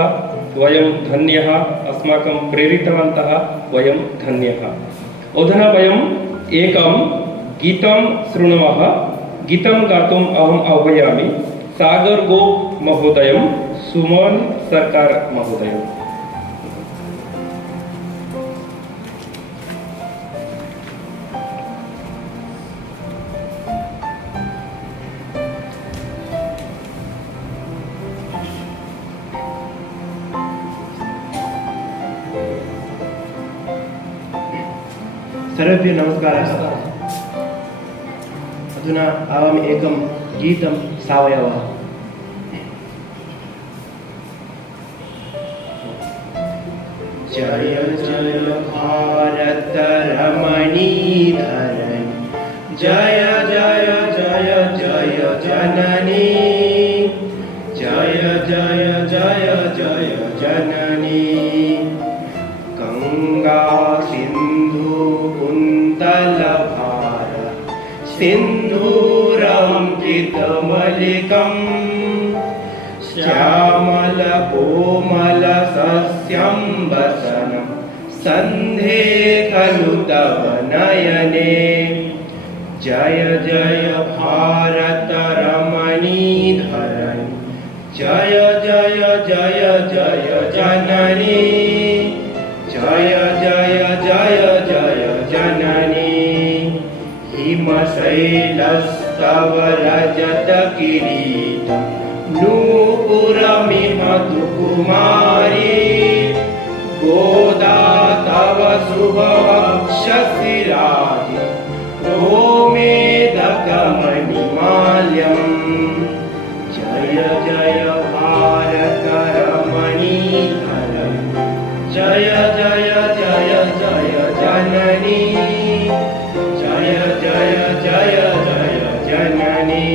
वयं धन्यः, अस्माकं प्रेरितवन्तः वयं धन्यः। अधुना वयम् एकं गीतं शृणुमः। गीतं गातुम् अहम् आह्वयामि सागर गोप महोदयं, सुमन सरकार महोदयम्। सर्वेभ्यः नमस्कारः। अधुना अहम् एकं गीतं सावयवः। जय जय भारत रमणीधरणी, जय जय जय जय जननी, जय जय जय जय जननी। गंगा सिंधु कुंतल भार, सिंधूरं चितमलिकं, श्यामल कोमल सस्यं वसनं, सन्धे खलु तव नयने। जय जय भारत रमणीधरणी, जय जय जय जय जननी, जय जय जय जय जननी। हिमशैलस्तव रजत किरीटं, नूपुरमिह तु कुमारी, गोदा तव शुभवक्षशिराजि, गोमेदकमणिमाल्यम्। जय जय भारत रमणीधरणी, जय जय जय जय जननी, जय जय जय जय जननी।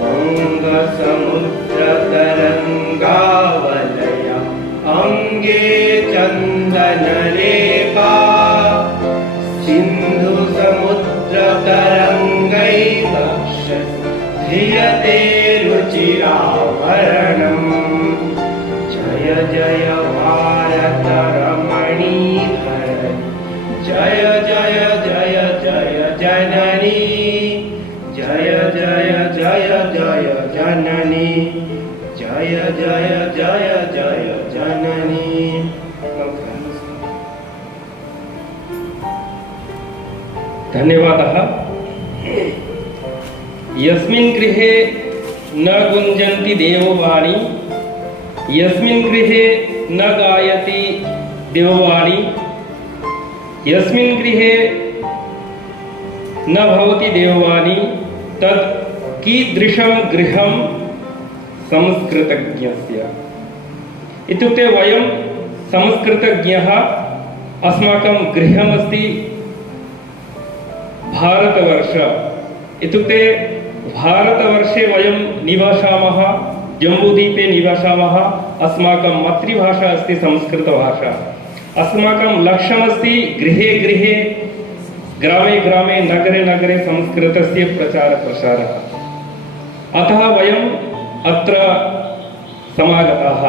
बंगसमुद्र तरंगावलय, अंगे चंदनलेपा, सिंधु समुद्र तरंगैर्वक्षसि, ध्रियते रुचिराभरणम्। जय जय भारत रमणीधरणी, जय जय जय जय जननी, जय जय जय जय जननी, जय जय जय जय जननी। धन्यवादः। यस्मिन् गृहे न गुञ्जन्ति देववाणी, यस्मिन् गृहे न गायति देववाणी, यस्मिन् गृहे न भवति देववाणी, तत् कीदृशं गृहं संस्कृतज्ञस्य। इत्युक्ते वयं संस्कृतज्ञः, अस्माकं गृहमस्ति भारतवर्ष। इत्युक्ते भारतवर्षे वयं निवसामः, जम्बूद्वीपे निवसामः। अस्माकं मातृभाषा अस्ति संस्कृतभाषा। अस्माकं लक्ष्यमस्ति गृहे गृहे, ग्रामे ग्रामे, नगरे नगरे संस्कृतस्य प्रचारप्रसारः। अतः वयम् अत्र समागताः।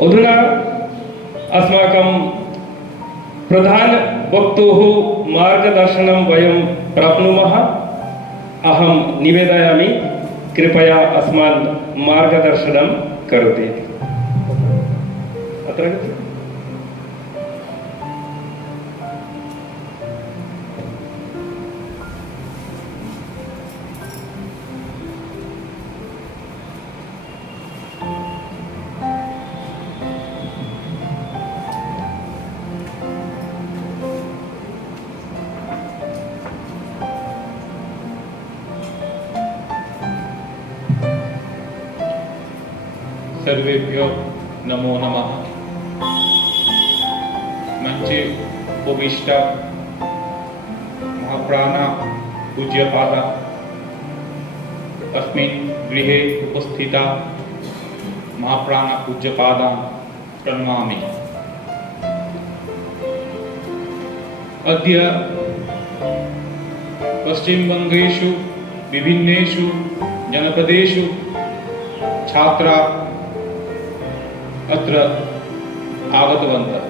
अधुना अस्माकं प्रधान वक्तुः मार्गदर्शनं वयं प्राप्नुमः। अहं निवेदयामि, कृपया अस्मान् मार्गदर्शनं करोतु। अत्र सर्वेभ्यो नमो नमः। मंचे उपविष्ट महाप्राणा पूज्यपादा अस्मिन् गृहे उपस्थिता महाप्राणा पूज्यपादा प्रणमामि। अद्य पश्चिमबंगेषु विभिन्नेषु जनपदेषु छात्रा अत्र आगतवन्तः।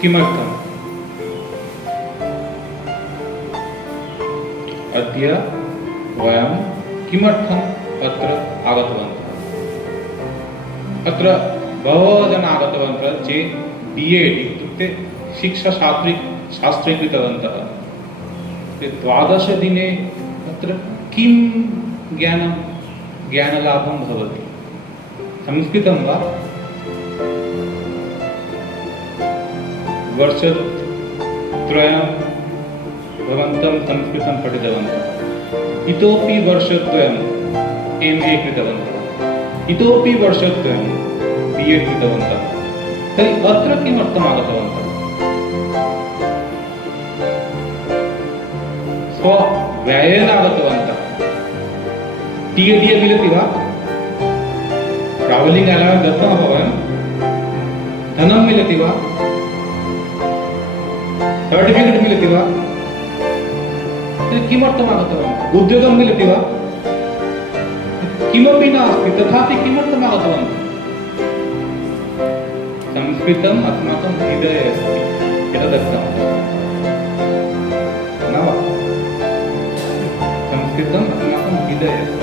किमर्थम्? अद्य वयं किमर्थम् अत्र आगतवन्तः? अत्र बहवः जनाः आगतवन्तः ये B.Ed इत्युक्ते शिक्षाशास्त्रे कृतवन्तः। ते 12 दिने अत्र किं ज्ञानलाभं भवति? संस्कृतं वा? वर्षत्रयं भवन्तं संस्कृतं पठितवन्तः, इतोपि वर्षद्वयं MA कृतवन्तः, इतोपि वर्षद्वयं B.Ed कृतवन्तः। तर्हि अत्र किमर्थम् आगतवन्तः? स्वव्ययेन आगतवन्तः। TAD मिलति वा? ट्रावेलिंग अलाउंस दत्तमः वयं? धनं मिलति वा? सर्टिफिकेट मिलति वा? तर्हि किमर्थम् आगतवन्तः? उद्योगं मिलति वा? किमपि नास्ति, तथापि किमर्थम् आगतवन्तः? संस्कृतम् अस्माकं हृदये अस्ति, एतदर्थं न वा? संस्कृतम् अस्माकं हृदये अस्ति।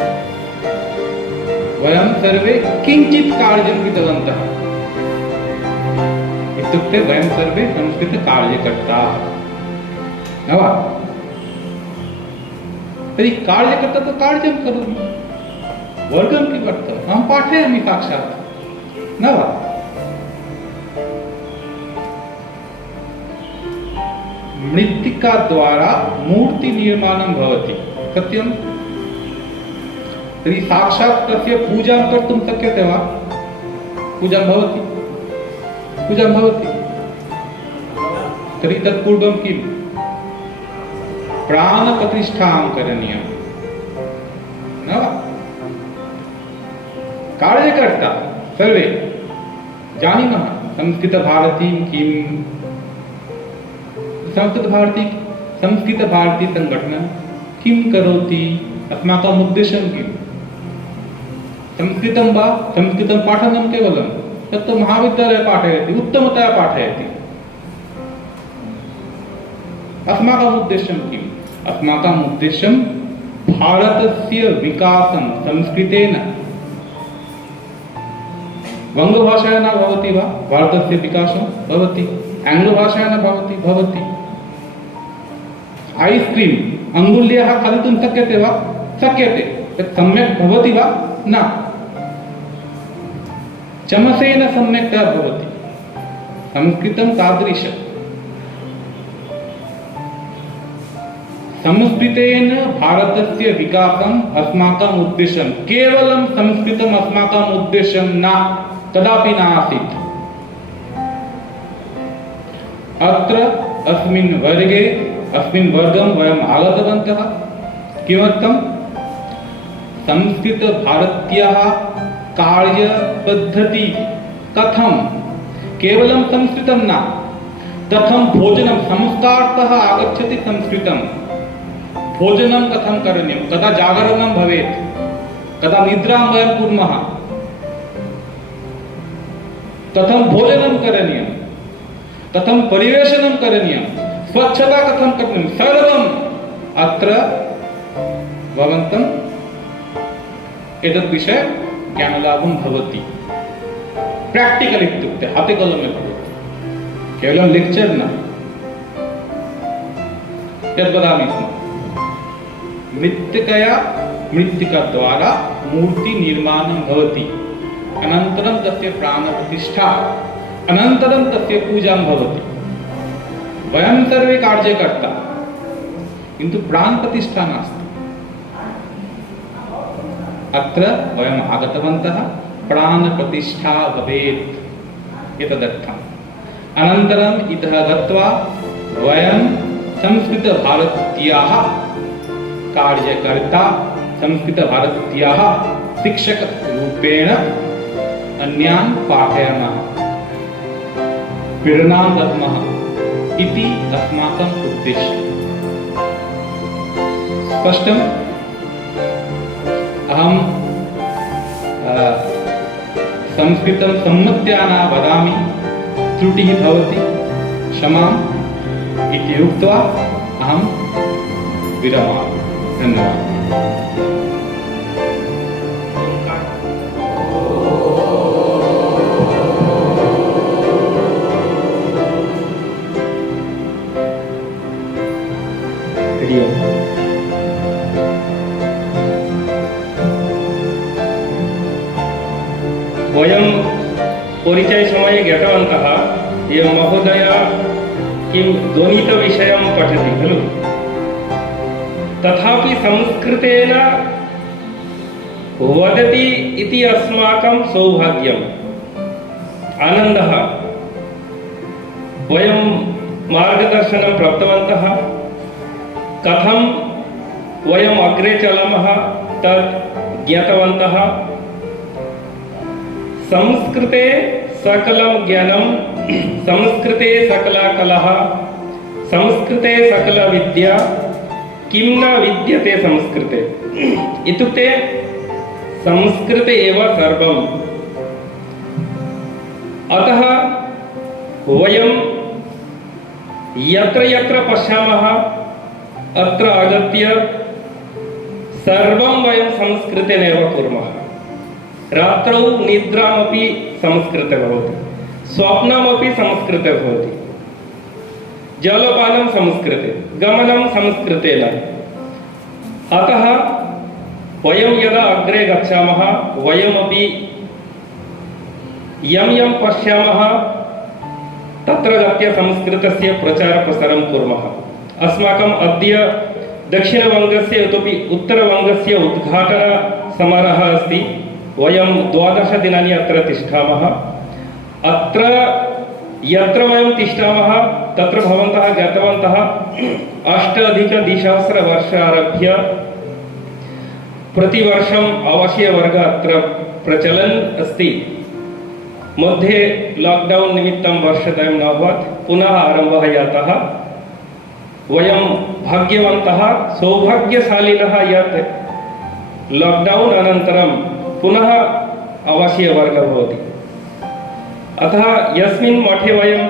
वयं सर्वे किञ्चित् कार्यं कृतवन्तः, इत्युक्ते वयं सर्वे संस्कृतकार्यकर्ताः, न वा? तर्हि कार्यकर्ता तो कार्यं करोमि, वर्गं किमर्थम्? अहं पाठयामि साक्षात्, न वा? मृत्तिका द्वारा मूर्ति निर्माणं भवति, सत्यं? तर्हि साक्षात् तस्य पूजां कर्तुं शक्यते वा? पूजां भवति? पूजां भवति। तर्हि तत्पूर्वं किं? प्राणप्रतिष्ठां करणीयं, न वा? कार्यकर्ता सर्वे जानीमः संस्कृतभारतीं किं? संस्कृतभारती संगठनं किं करोति? अस्माकम् उद्देश्यं किम्? संस्कृतं वा? संस्कृतं पाठनं केवलं तत्तु महाविद्यालये पाठयति, उत्तमतया पाठयति। अस्माकम् उद्देश्यं किम्? अस्माकम् उद्देश्यं भारतस्य विकासं संस्कृतेन। वङ्गभाषया न भवति वा भारतस्य विकासं? भवति। आङ्ग्लभाषया न भवति। ऐस्क्रीम् अङ्गुल्याः खादितुं शक्यते वा? शक्यते। तत् सम्यक् भवति वा? न। चमसेन सम्यक्तया भवति। संस्कृतं तादृशं। संस्कृतेन भारतस्य विकासम् अस्माकम् उद्देश्यं। केवलं संस्कृतम् अस्माकम् उद्देश्यं न, कदापि न आसीत्। अत्र अस्मिन् वर्गं वयम् आगतवन्तः। किमर्थं? संस्कृतभारत्याः कार्यपद्धति कथं? केवलं संस्कृतं न, कथं भोजनं संस्कारतः आगच्छति संस्कृतं। भोजनं कथं करणीयं, कदा जागरणं भवेत्, कदा निद्रां वयं कुर्मः, कथं भोजनं करणीयं, कथं परिवेषणं करणीयं, स्वच्छता कथं करणीयं, सर्वम् अत्र भवन्तं एतद् विषये ज्ञानलाभं भवति। प्राक्टिकल् इत्युक्ते हाते कलमे भवति, केवलं लेक्चर् न। यद् वदामि स्म, मृत्तिकाद्वारा मूर्ति निर्माणं भवति, अनन्तरं तस्य प्राणप्रतिष्ठा, अनन्तरं तस्य पूजां भवति। वयं सर्वे कार्यकर्ता, किन्तु प्राणप्रतिष्ठा नास्ति। अत्र वयम् आगतवन्तः प्राणप्रतिष्ठा भवेत् एतदर्थम्। अनन्तरम् इतः गत्वा वयं संस्कृतभारत्याः कार्यकर्ता संस्कृतभारत्याः शिक्षकरूपेण अन्यान् पाठयामः, प्रेरणां दद्मः इति अस्माकम् उद्देश्यम्। स्पष्टम्? अहं संस्कृतं सम्मत्या न वदामि, त्रुटिः भवति, क्षमाम् इति उक्त्वा अहं विरमामि। धन्यवादः। हरि ओम्। वयं परिचयसमये ज्ञातवन्तः इयं महोदया किं गणितविषयं पठति खलु, तथापि संस्कृतेन वदति इति अस्माकं सौभाग्यम्, आनन्दः। वयं मार्गदर्शनं प्राप्तवन्तः, कथं वयम् अग्रे चलामः तत् ज्ञातवन्तः। संस्कृते सकलं ज्ञानं, संस्कृते सकला कला, संस्कृते सकला विद्या, किं न विद्यते संस्कृते इत्युक्ते संस्कृते एव सर्वम्। अतः वयं यत्र यत्र पश्यामः अत्र आगत्य सर्वं वयं संस्कृतेनैव कुर्मः। रात्रौ निद्रामपि संस्कृते भवति, स्वप्नमपि संस्कृते भवति, जलपानं संस्कृते, गमनं संस्कृतेन। अतः वयं यदा अग्रे गच्छामः वयमपि यं यं पश्यामः तत्र गत्य संस्कृतस्य प्रचारप्रसारं कुर्मः। अस्माकम् अद्य दक्षिणवङ्गस्य इतोपि उत्तरवङ्गस्य उद्घाटनसमारोहः अस्ति। वयं 12 दिनानि अत्र तिष्ठामः। अत्र यत्र वयं तिष्ठामः तत्र भवन्तः ज्ञातवन्तः 8+2000 प्रतिवर्षम् आवासीयवर्गः अत्र प्रचलन् अस्ति। मध्ये लाक्डौन् निमित्तं वर्षद्वयं न अभवत्, पुनः आरम्भः जातः। वयं भाग्यवन्तः, सौभाग्यशालिनः यत् लाक्डौन् अनन्तरं पुनः आवासीयवर्गः भवति। अतः यस्मिन् मठे वयं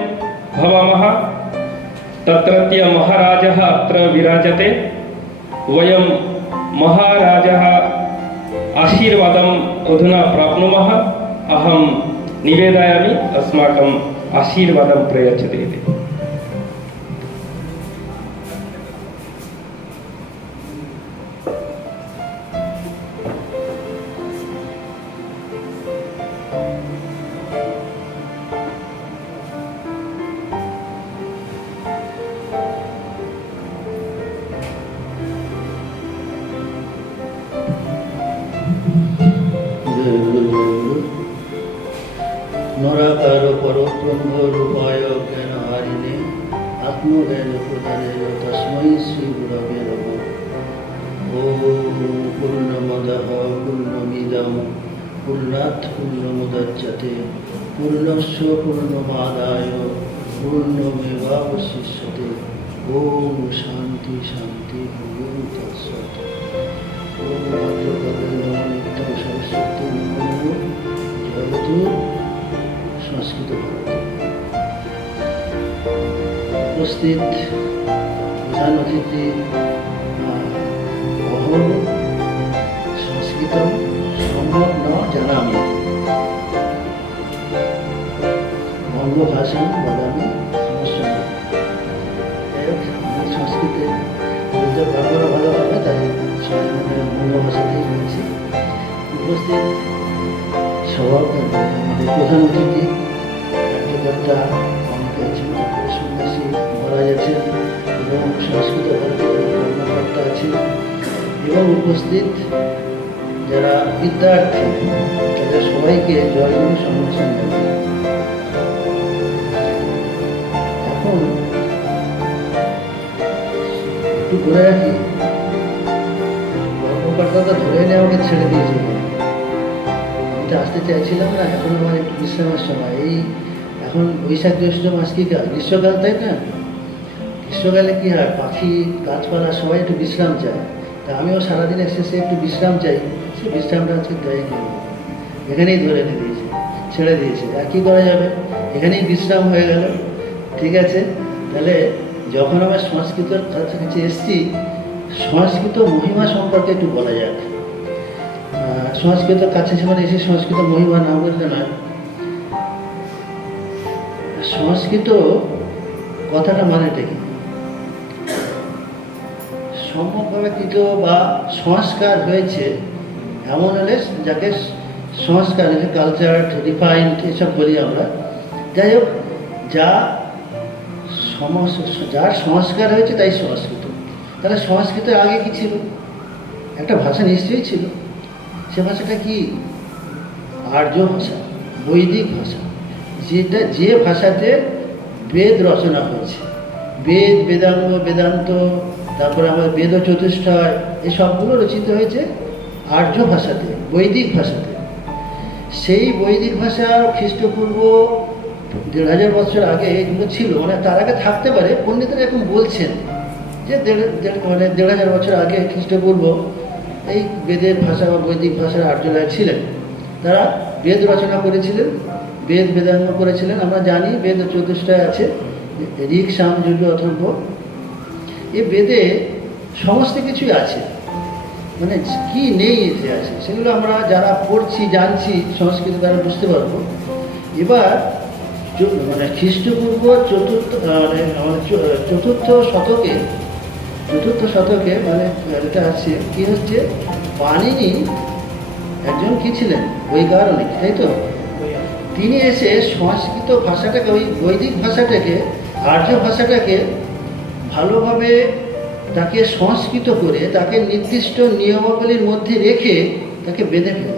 भवामः तत्रत्य महाराजः अत्र विराजते। वयं महाराजः आशीर्वादम् अधुना प्राप्नुमः। अहं निवेदयामि अस्माकम् आशीर्वादं प्रयच्छति इति। नराकार परब्रह्म रूपाय ज्ञानहारिणे आत्मज्ञान प्रदानेन तस्मै श्री गुरवे नमः। ओम पूर्णमदः पूर्णमिदं पूर्णात् पूर्णमुदच्यते पूर्णस्य पूर्णमादाय पूर्णमेवावशिष्यते। ओम शांति शांति ओम तत्सत्। ओम भद्रकाली नित्यं सरस्वती नमो जयतु संस्कृत भारती। उपस्थित प्रधान अतिथि अहम संस्कृतं सम्यक् न जानामि, बङ्गभाषां वदामि, समस्या न। संस्कृते বলতে ব্যবহার ভালো হবে, তাই বঙ্গ ভাষাতেই বলছি। উপস্থিত সভাপতি আমাদের প্রধান অতিথি কার্যকর্তা অনেকে আছেন, তারপরে সন্ন্যাসী মহারাজ আছেন এবং সংস্কৃত ভারতীয় কর্মকর্তা আছেন এবং উপস্থিত যারা বিদ্যার্থী তাদের সবাইকে জয়গুরু সম্মান জানাই। এখন একটু বলে রাখি, কর্মকর্তাটা ধরে এনে আমাকে ছেড়ে দিয়েছে। আমি তো আসতে চাইছিলাম না, এখন আমার একটু বিশ্রামের সময়। এই এখন বৈশাখ জ্যৈষ্ঠ মাস কি গ্রীষ্মকাল, তাই না? গ্রীষ্মকালে কি হয়, পাখি গাছপালা সবাই একটু বিশ্রাম চায়। তা আমিও সারাদিনের শেষে একটু বিশ্রাম চাই, সে বিশ্রামটা আজকে দেয়নি, এখানেই ধরে এনে দিয়েছে, ছেড়ে দিয়েছে। আর কী করা যাবে, এখানেই বিশ্রাম হয়ে গেল। ঠিক আছে, তাহলে যখন আমার সংস্কৃতর কাছে এসছি, সংস্কৃত মহিমা সম্পর্কে একটু বলা যাক। সংস্কৃত কাছে মানে এসে সংস্কৃত মহিমা না বলতে নয়। সংস্কৃত কথাটা মানেটা কি? সম্যকভাবে কৃত বা সংস্কার হয়েছে এমন হলে যাকে সংস্কার, কালচার, রিফাইন্ড এসব বলি আমরা। যাই হোক, যার সংস্কার হয়েছে তাই সংস্কৃত। তাহলে সংস্কৃতের আগে কি ছিল? একটা ভাষা নিশ্চয়ই ছিল। সে ভাষাটা কি? আর্য ভাষা, বৈদিক ভাষা, যে ভাষাতে বেদ রচনা হয়েছে। বেদ, বেদাঙ্গ, বেদান্ত, তারপরে আমাদের বেদ চতুষ্টয়, এই সবগুলো রচিত হয়েছে আর্য ভাষাতে, বৈদিক ভাষাতে। সেই বৈদিক ভাষা খ্রিস্টপূর্ব 1500 বছর আগে এগুলো ছিল, মানে তার আগে থাকতে পারে। পণ্ডিতরা এখন বলছেন যে 1500 বছর আগে খ্রিস্টপূর্ব এই বেদের ভাষা বা বৈদিক ভাষার আর্যরা ছিলেন। তারা বেদ রচনা করেছিলেন, বেদ বেদাঙ্গ করেছিলেন। আমরা জানি বেদ চতুষ্টয় আছে, ঋক, সাম, যজুঃ, অথর্ব। এই বেদে সমস্ত কিছুই আছে, মানে কি নেই এতে আছে, সেগুলো আমরা যারা পড়ছি, জানছি, সংস্কৃত দ্বারা বুঝতে পারবো। এবার মানে খ্রিস্টপূর্ব চতুর্থ শতকে মানে এটা আছে কি হচ্ছে, পাণিনি একজন কি ছিলেন, বৈজ্ঞানিক, তাই তো? তিনি এসে সংস্কৃত ভাষাটাকে, ওই বৈদিক ভাষাটাকে, আর্য ভাষাটাকে ভালোভাবে তাকে সংস্কৃত করে, তাকে নির্দিষ্ট নিয়মাবলীর মধ্যে রেখে তাকে বেঁধে ফেলে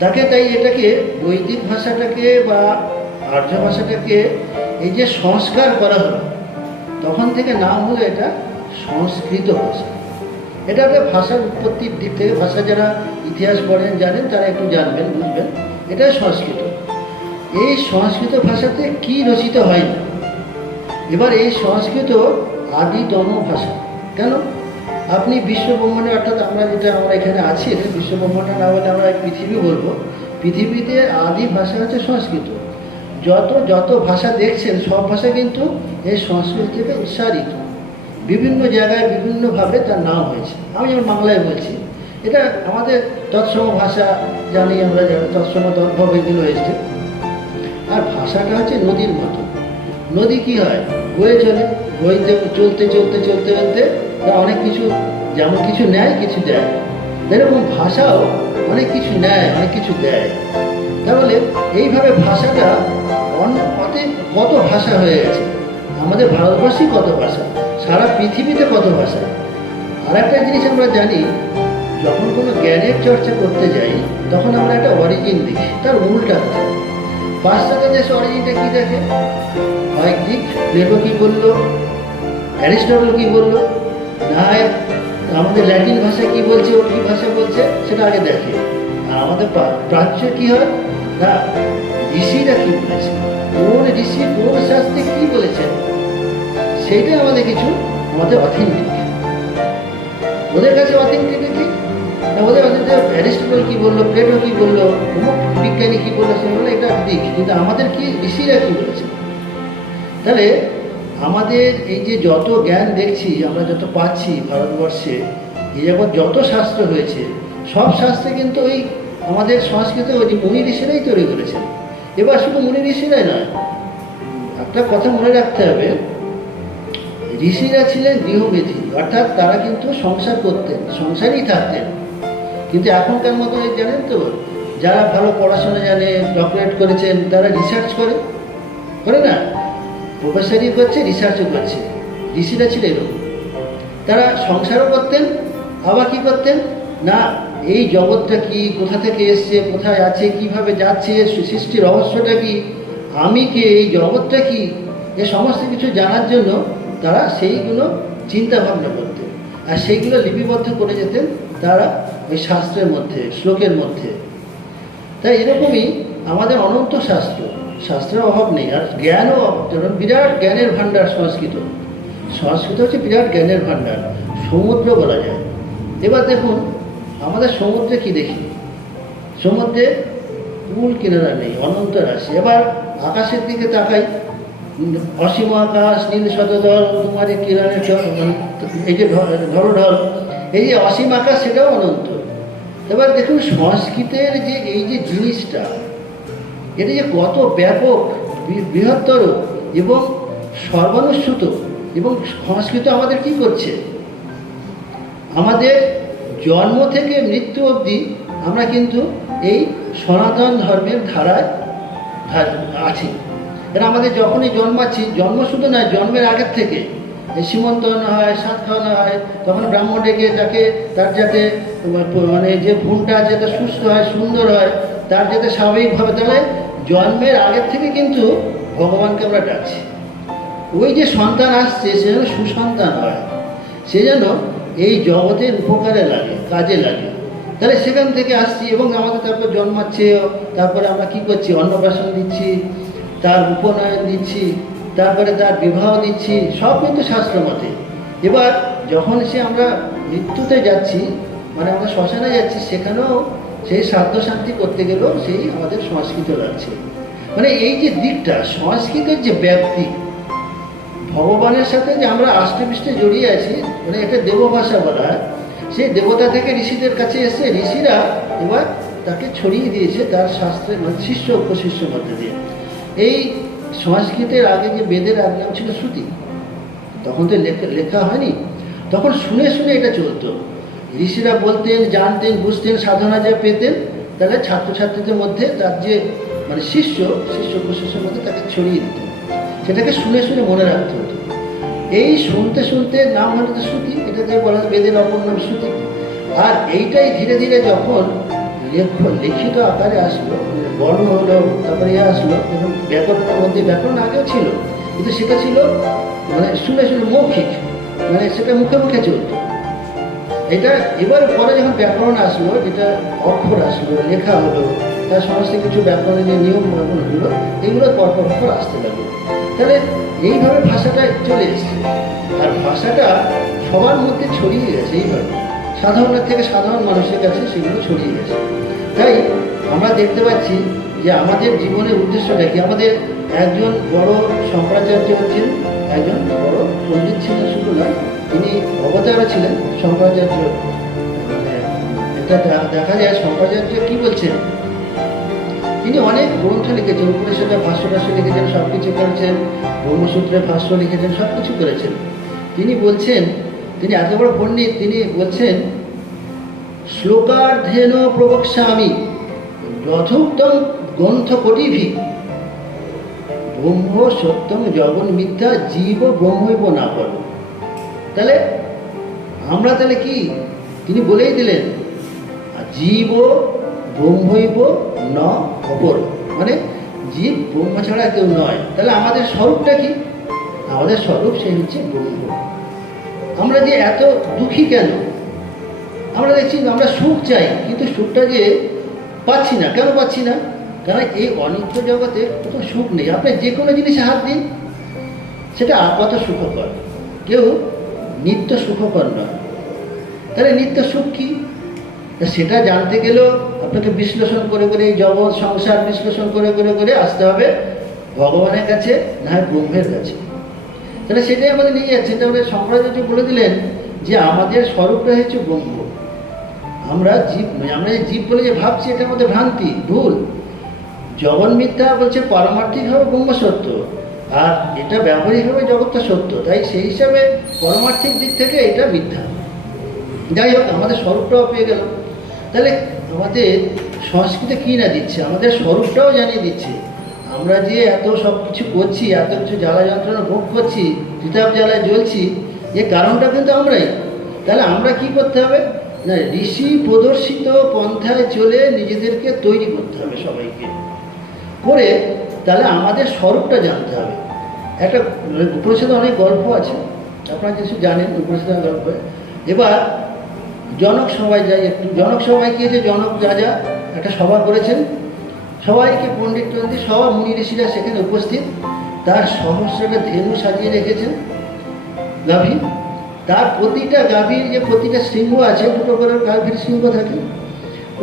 তাকে। তাই এটাকে বৈদিক ভাষাটাকে বা আর্য ভাষাটাকে এই যে সংস্কার করা হলো, তখন থেকে নাম হলো এটা সংস্কৃত ভাষা। এটা একটা ভাষার উৎপত্তির দিক থেকে, ভাষা যারা ইতিহাস পড়েন জানেন তারা একটু জানবেন, বুঝবেন, এটা সংস্কৃত। এই সংস্কৃত ভাষাতে কি রচিত হয়নি? এবার এই সংস্কৃত আদিতম ভাষা। কেন? আপনি বিশ্বব্রহ্মাণ্ডে, অর্থাৎ আমরা এখানে আছি, এটা বিশ্বব্রহ্মাণ্ড না বলে আমরা পৃথিবী বলবো। পৃথিবীতে আদি ভাষা হচ্ছে সংস্কৃত। যত ভাষা দেখছেন সব ভাষা কিন্তু এই সংস্কৃত থেকে উৎসারিত। বিভিন্ন জায়গায় বিভিন্নভাবে তার নাম হয়েছে। আমি যেমন বাংলায় বলছি, এটা আমাদের তৎসম ভাষা জানি আমরা, যারা তৎসম তদ্ভব এগুলো হয়েছে। আর ভাষাটা হচ্ছে নদীর মতো। নদী কি হয়, বয়ে চলে, বইতে চলতে চলতে চলতে চলতে অনেক কিছু, যেমন কিছু নেয় কিছু দেয়, এরকম ভাষাও অনেক কিছু নেয় অনেক কিছু দেয়। তাহলে এইভাবে ভাষাটা কত ভাষা হয়ে গেছে। আমাদের ভারতবর্ষেই কত ভাষা, সারা পৃথিবীতে কত ভাষা। আর একটা জিনিস আমরা জানি, যখন কোনো জ্ঞানের চর্চা করতে যাই তখন আমরা একটা অরিজিন দেখি, তার মূলটা কোথায়। পাশ্চাত্য দেশে অরিজিনটা কী দেখে, হয় গ্রিক, প্লেটো কী বললো, অ্যারিস্টটল কী বললো, না আমাদের ল্যাটিন ভাষা কী বলছে, ও কী ভাষা বলছে, সেটা আগে দেখে। আর আমাদের প্রাচ্য কী হয় না, ঋষিরা কী বলেছে, কোন ঋষি কোন শাস্ত্রে কী বলেছেন, সেইটাই আমাদের কিছু আমাদের অথেন্টিক। ওদের কাছে অথেন্টিক কি না, ওদের অ্যারিস্টটল কী বললো, প্লেটো কী বললো, অমুক বিজ্ঞানী কী বললো, সেগুলো এটা দিক। কিন্তু আমাদের কি ঋষিরা কী বলেছে। তাহলে আমাদের এই যে যত জ্ঞান দেখছি, আমরা যত পাচ্ছি ভারতবর্ষে, এই যাবৎ যত শাস্ত্র হয়েছে, সব শাস্ত্রে কিন্তু ওই আমাদের সংস্কৃত ওই মুনি ঋষিরাই তৈরি করেছেন। এবার শুধু মুনি ঋষিরাই নয়, একটা কথা মনে রাখতে হবে, ঋষিরা ছিলেন গৃহবেদী, অর্থাৎ তারা কিন্তু সংসার করতেন, সংসারেই থাকতেন। কিন্তু এখনকার মতো জানেন তো, যারা ভালো পড়াশোনা জানে, ডক্টরেট করেছেন, তারা রিসার্চ করে না, প্রফেসরই করছে, রিসার্চও করছে। ঋষিরা ছিল এরকম, তারা সংসারও করতেন, আবার কী করতেন না, এই জগৎটা কি, কোথা থেকে এসছে, কোথায় আছে, কিভাবে যাচ্ছে, সৃষ্টির রহস্যটা কি, আমি কে, এই জগৎটা কি, এ সমস্ত কিছু জানার জন্য তারা সেইগুলো চিন্তা ভাবনা করতেন আর সেইগুলো লিপিবদ্ধ করে যেতেন তারা ওই শাস্ত্রের মধ্যে, শ্লোকের মধ্যে। তাই এরকমই আমাদের অনন্ত শাস্ত্র, শাস্ত্রের অভাব নেই। আর জ্ঞানও বিরাট জ্ঞানের ভাণ্ডার সংস্কৃত। সংস্কৃত হচ্ছে বিরাট জ্ঞানের ভাণ্ডার, সমুদ্র বলা যায়। এবার দেখুন আমাদের সমুদ্রে কি দেখি, সমুদ্রে কুল কিনারা নেই, অনন্ত রাশি। এবার আকাশের দিকে তাকাই, অসীম আকাশ, নীল শতদল, কুমারী কিরণের এই যে ঢলঢল, এই যে অসীম আকাশ, সেটাও অনন্ত। এবার দেখুন সংস্কৃতের যে এই যে জিনিসটা, এটা যে কত ব্যাপক, বৃহত্তর এবং সর্বানুস্যূত। এবং সংস্কৃত আমাদের কি করছে, আমাদের জন্ম থেকে মৃত্যু অবধি আমরা কিন্তু এই সনাতন ধর্মের ধারায় আছি। এরা আমাদের যখনই জন্মাচ্ছি, জন্ম শুধু নয়, জন্মের আগের থেকে সীমন্তন হয়, সাত খাওয়ানো হয়, তখন ব্রাহ্মণ ডেকে তাকে, তার যাতে মানে যে ভ্রূণটা যাতে সুস্থ হয়, সুন্দর হয়, তার যাতে স্বাভাবিকভাবে, তাহলে জন্মের আগের থেকে কিন্তু ভগবানকে আমরা ডাকছি। ওই যে সন্তান আসছে সে যেন সুসন্তান হয়, সে যেন এই জগতের উপকারে লাগে, কাজে লাগে। তাহলে সেখান থেকে আসছি এবং আমাদের তারপর জন্মাচ্ছে, তারপরে আমরা কি করছি, অন্নপ্রাশন দিচ্ছি, তার উপনয়ন দিচ্ছি, তারপরে তার বিবাহ দিচ্ছি, সব কিন্তু শাস্ত্র মতে। এবার যখন সে আমরা মৃত্যুতে যাচ্ছি, মানে আমরা শ্মশানে যাচ্ছি, সেখানেও সেই শ্রাদ্ধ শান্তি করতে গেলেও সেই আমাদের সংস্কৃত লাগছে। মানে এই যে দিকটা, সংস্কৃতের যে ব্যাপ্তি, ভগবানের সাথে যে আমরা আষ্টে জড়িয়ে আছি, মানে এটা দেবভাষা বলা হয়। সেই দেবতা থেকে ঋষিদের কাছে এসে ঋষিরা এবার তাকে ছড়িয়ে দিয়েছে তার শাস্ত্রের, মানে শিষ্য উপশিষ্যের মধ্যে দিয়ে। এই সংস্কৃতের আগে যে বেদের আগে নাম ছিল শ্রুতি, তখন তো লেখা হয়নি, তখন শুনে শুনে এটা চলতো। ঋষিরা বলতেন, জানতেন, বুঝতেন, সাধনা যা পেতেন, তাহলে ছাত্রছাত্রীদের মধ্যে তার যে মানে শিষ্য উপশিষ্যের মধ্যে তাকে ছড়িয়ে দিতেন, সেটাকে শুনে শুনে মনে রাখতে হতো। এই শুনতে শুনতে নাম হলো তো শ্রুতি, এটাকে বলা হয় বেদের অপর নাম শ্রুতি। আর এইটাই ধীরে ধীরে যখন লিখিত আকারে আসলো, বর্ণ হলো, তারপরে আসলো, এবং ব্যাকরণের মধ্যে, ব্যাকরণ আগেও ছিল কিন্তু সেটা ছিল মানে শুনে শুনে মৌখিক, মানে সেটা মুখে মুখে চলত। এটা এবার পরে যখন ব্যাকরণ আসলো, যেটা অক্ষর আসলো, লেখা হলো, তার সমস্ত কিছু ব্যাকরণের যে নিয়ম কানুন হলো, এগুলো পরপর পর আসতে লাগলো। তাহলে এইভাবে ভাষাটা চলে এসছে, আর ভাষাটা সবার মধ্যে ছড়িয়ে গেছে। এইভাবে সাধারণের থেকে সাধারণ মানুষের কাছে সেগুলো ছড়িয়ে গেছে। তাই আমরা দেখতে পাচ্ছি যে আমাদের জীবনের উদ্দেশ্যটা কি। আমাদের একজন বড় শঙ্করাচার্য হচ্ছেন, একজন বড় পণ্ডিত ছিলেন, শুধু নয়, তিনি অবতারও ছিলেন। শঙ্করাচার্য এটা দেখা যায়, শঙ্করাচার্য কি বলছেন, তিনি অনেক গ্রন্থ লিখেছেন, উপনিষদের ভাষ্য লিখেছেন, সব কিছু করেছেন, ব্রহ্মসূত্রের ভাষ্য লিখেছেন, সব কিছু করেছেন। তিনি বলছেন, তিনি এত বড় পণ্ডিত, তিনি বলছেন, শ্লোকার্ধেন প্রবক্ষ্যামি যথোক্তম গ্রন্থ কোটিভি ব্রহ্ম সত্যম জগন মিথ্যা জীব ব্রহ্মৈব না পর। তাহলে আমরা তাহলে কি, তিনি বলেই দিলেন, জীব ব্রহ্মৈব ন অপর, মানে জীব ব্রহ্ম ছাড়া কেউ নয়। তাহলে আমাদের স্বরূপটা কি, আমাদের স্বরূপ সে হচ্ছে ব্রহ্ম। আমরা যে এত দুঃখী কেন, আমরা দেখছি আমরা সুখ চাই, কিন্তু সুখটা যে পাচ্ছি না। কেন পাচ্ছি না? কারণ এই অনিত্য জগতে কোনো সুখ নেই। আপনি যে কোনো জিনিসে হাত দিন, সেটা আপাত সুখকর, কেউ নিত্য সুখকর নয়। তাহলে নিত্য সুখ কী, সেটা জানতে গেলেও আপনাকে বিশ্লেষণ করে করে, এই জগৎ সংসার বিশ্লেষণ করে করে করে আসতে হবে ভগবানের কাছে, না হয় ব্রহ্মের কাছে। তাহলে সেটাই আমাদের নিয়ে যাচ্ছে। তাহলে শঙ্করাচার্য বলে দিলেন যে আমাদের স্বরূপটা হচ্ছে ব্রহ্ম, আমরা জীব নই। আমরা যে জীব বলে যে ভাবছি, এটার মধ্যে ভ্রান্তি, ভুল। জগন মিথ্যা বলছে, পারমার্থিকভাবে ব্রহ্ম সত্য, আর এটা ব্যবহারিকভাবে জগৎটা সত্য। তাই সেই হিসাবে পারমার্থিক দিক থেকে এটা মিথ্যা। যাই হোক, আমাদের স্বরূপটাও পেয়ে গেল। তাহলে আমাদের সংস্কৃতি কী না দিচ্ছে, আমাদের স্বরূপটাও জানিয়ে দিচ্ছে। আমরা যে এত সব কিছু করছি, এত কিছু জ্বালা যন্ত্রণা ভোগ করছি, তিতাব জ্বালায় জ্বলছি, এর কারণটা কিন্তু আমরাই। তাহলে আমরা কি করতে হবে, না, ঋষি প্রদর্শিত পন্থায় চলে নিজেদেরকে তৈরি করতে হবে সবাইকে, করে তাহলে আমাদের স্বরূপটা জানতে হবে। একটা উপনিষদে অনেক গল্প আছে, আপনারা কিছু জানেন উপনিষদের গল্পে। এবার জনক সবাই যায়, একটু জনক সবাই গিয়েছে, জনক রাজা একটা সভা করেছেন, সবাইকে পণ্ডিত টণ্ডিত সব মুনি ঋষিরা সেখানে উপস্থিত। তার সহস্রটা ধেনু সাজিয়ে রেখেছেন গাভী, তার প্রতিটা গাভীর যে প্রতিটা সিংহ আছে, দুটো করে গাভীর সিংহ থাকে,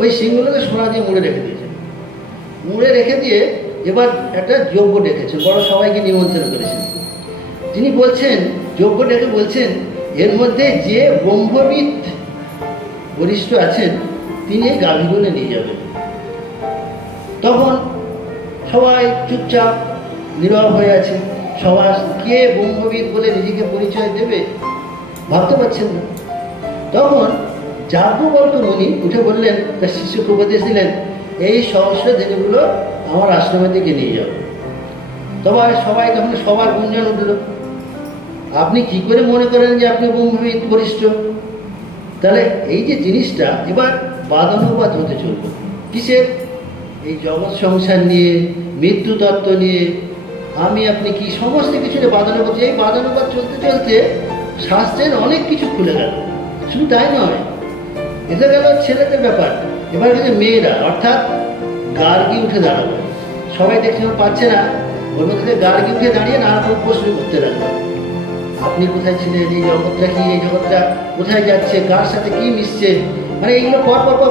ওই সিংহগুলোকে সোনা দিয়ে মুড়ে রেখে দিয়েছেন। মুড়ে রেখে দিয়ে এবার একটা যজ্ঞ ডেকেছেন, বড় সবাইকে নিমন্ত্রণ করেছেন। তিনি বলছেন, যজ্ঞ ডেকে বলছেন, এর মধ্যে যে ব্রহ্মবিদ বরিষ্ঠ আছেন তিনি এই গাভীগুলো নিয়ে যাবেন। তখন সবাই চুপচাপ নীরব হয়ে আছে, সবাই কে ব্রহ্মবিদ বলে নিজেকে পরিচয় দেবে ভাবতে পারছেন না। তখন যাজ্ঞবল্ক্য মুনি উঠে বললেন, তার শিষ্যকে উপদেশ দিলেন, এই সহস্র ধেনুগুলো আমার আশ্রমের দিকে নিয়ে যাও। তবে সবাই তখন সবার গুঞ্জন উঠল, আপনি কি করে মনে করেন যে আপনি ব্রহ্মবিদ বরিষ্ঠ? তাহলে এই যে জিনিসটা এবার বাদানুবাদ হতে চলবে, কিসের? এই জগৎ সংসার নিয়ে, মৃত্যু তত্ত্ব নিয়ে, আমি আপনি কি সমস্ত কিছু বাদানুবাদ। এই বাদানুবাদ চলতে চলতে শাস্ত্রের অনেক কিছু খুলে গেল। শুধু তাই নয়, এটা গেল ছেলেদের ব্যাপার। এবার গেছে মেয়েরা, অর্থাৎ গার্গী উঠে দাঁড়াবে। সবাই দেখতে পাচ্ছে না, ওর মধ্যে গার্গী উঠে দাঁড়িয়ে নানা রকম প্রশ্ন করতে লাগলো। আপনি কোথায় ছিলেন? এই জগৎটা কি? এই জগৎটা কোথায় যাচ্ছে? কার সাথে কি মিশছে? মানে এইগুলো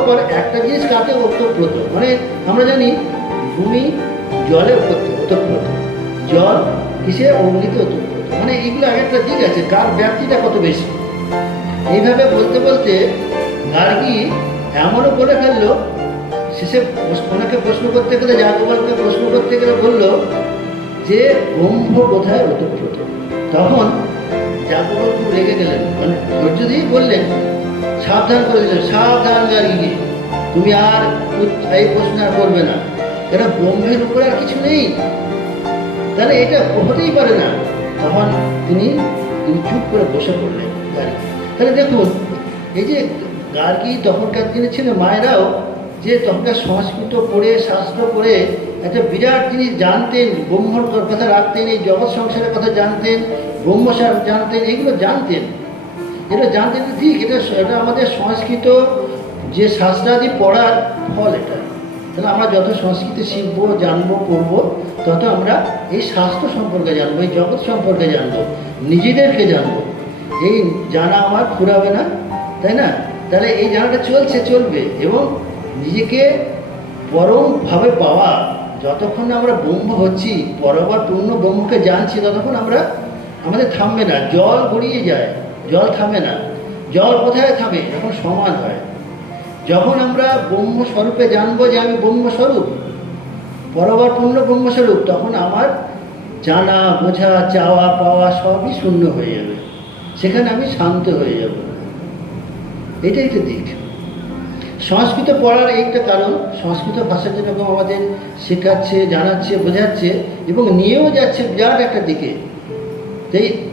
পর একটা জিনিস কাকে ওতপ্রোত। মানে আমরা জানি ভূমি জলে ওতপ্রোত, জল কিসে? অগ্নিতে ওতপ্রোত। মানে এইগুলো একটা দিক আছে, কার ব্যাপ্তিটা কত বেশি। এইভাবে বলতে বলতে গার্গী এমনও বলে ফেললো, শেষে ওনাকে প্রশ্ন করতে গেলে, যাজ্ঞবল্ক্যকে প্রশ্ন করতে গেলে বললো যে ব্রহ্ম কোথায় ওতপ্রোত। তখন যাজ্ঞবল্ক্য রেগে গেলেন, মানে ধৈর্য দিয়ে বললেন, সাবধান করে দিলেন, সাবধান গার্গী, তুমি আর এই প্রশ্ন আর করবে না, কেন ব্রহ্মের উপর আর কিছু নেই, তাহলে এটা হতেই পারে না। তখন তিনি চুপ করে বসে পড়লেন গার্গী। তাহলে দেখুন, এই যে গার্গী তখনকার দিনে ছিল, মায়েরাও যে তখনকার সংস্কৃত পড়ে, শাস্ত্র পড়ে একটা বিরাট জিনিস জানতেন, ব্রহ্মর কথা রাখতেন, এই জগৎ সংসারের কথা জানতেন, ব্রহ্মসার জানতেন, এগুলো জানতেন। এটা জানতেন ঠিক, এটা আমাদের সংস্কৃত যে শাস্ত্রাদি পড়ার ফল এটা। তাহলে আমরা যত সংস্কৃতি শিখবো, জানবো, পড়বো, তত আমরা এই শাস্ত্র সম্পর্কে জানবো, এই জগৎ সম্পর্কে জানবো, নিজেদেরকে জানবো। এই জানা আমার ফুরাবে না, তাই না? তাহলে এই জানাটা চলবে, এবং নিজেকে পরমভাবে পাওয়া, যতক্ষণ আমরা ব্রহ্ম হচ্ছি, পরবার পূর্ণ ব্রহ্মকে জানছি, ততক্ষণ আমাদের থামবে না। জল গড়িয়ে যায়, জল থামে না। জল কোথায় থামে? যখন সমান হয়। যখন আমরা ব্রহ্মস্বরূপে জানবো যে আমি ব্রহ্মস্বরূপ, পরবার পূর্ণ ব্রহ্মস্বরূপ, তখন আমার জানা, বোঝা, চাওয়া পাওয়া সবই শূন্য হয়ে যাবে, সেখানে আমি শান্ত হয়ে যাব। এটাই তো দিক। সংস্কৃত পড়ার এইটা কারণ, সংস্কৃত ভাষা যেরকম আমাদের শেখাচ্ছে, জানাচ্ছে, বোঝাচ্ছে, এবং নিয়েও যাচ্ছে বিরাট একটা দিকে।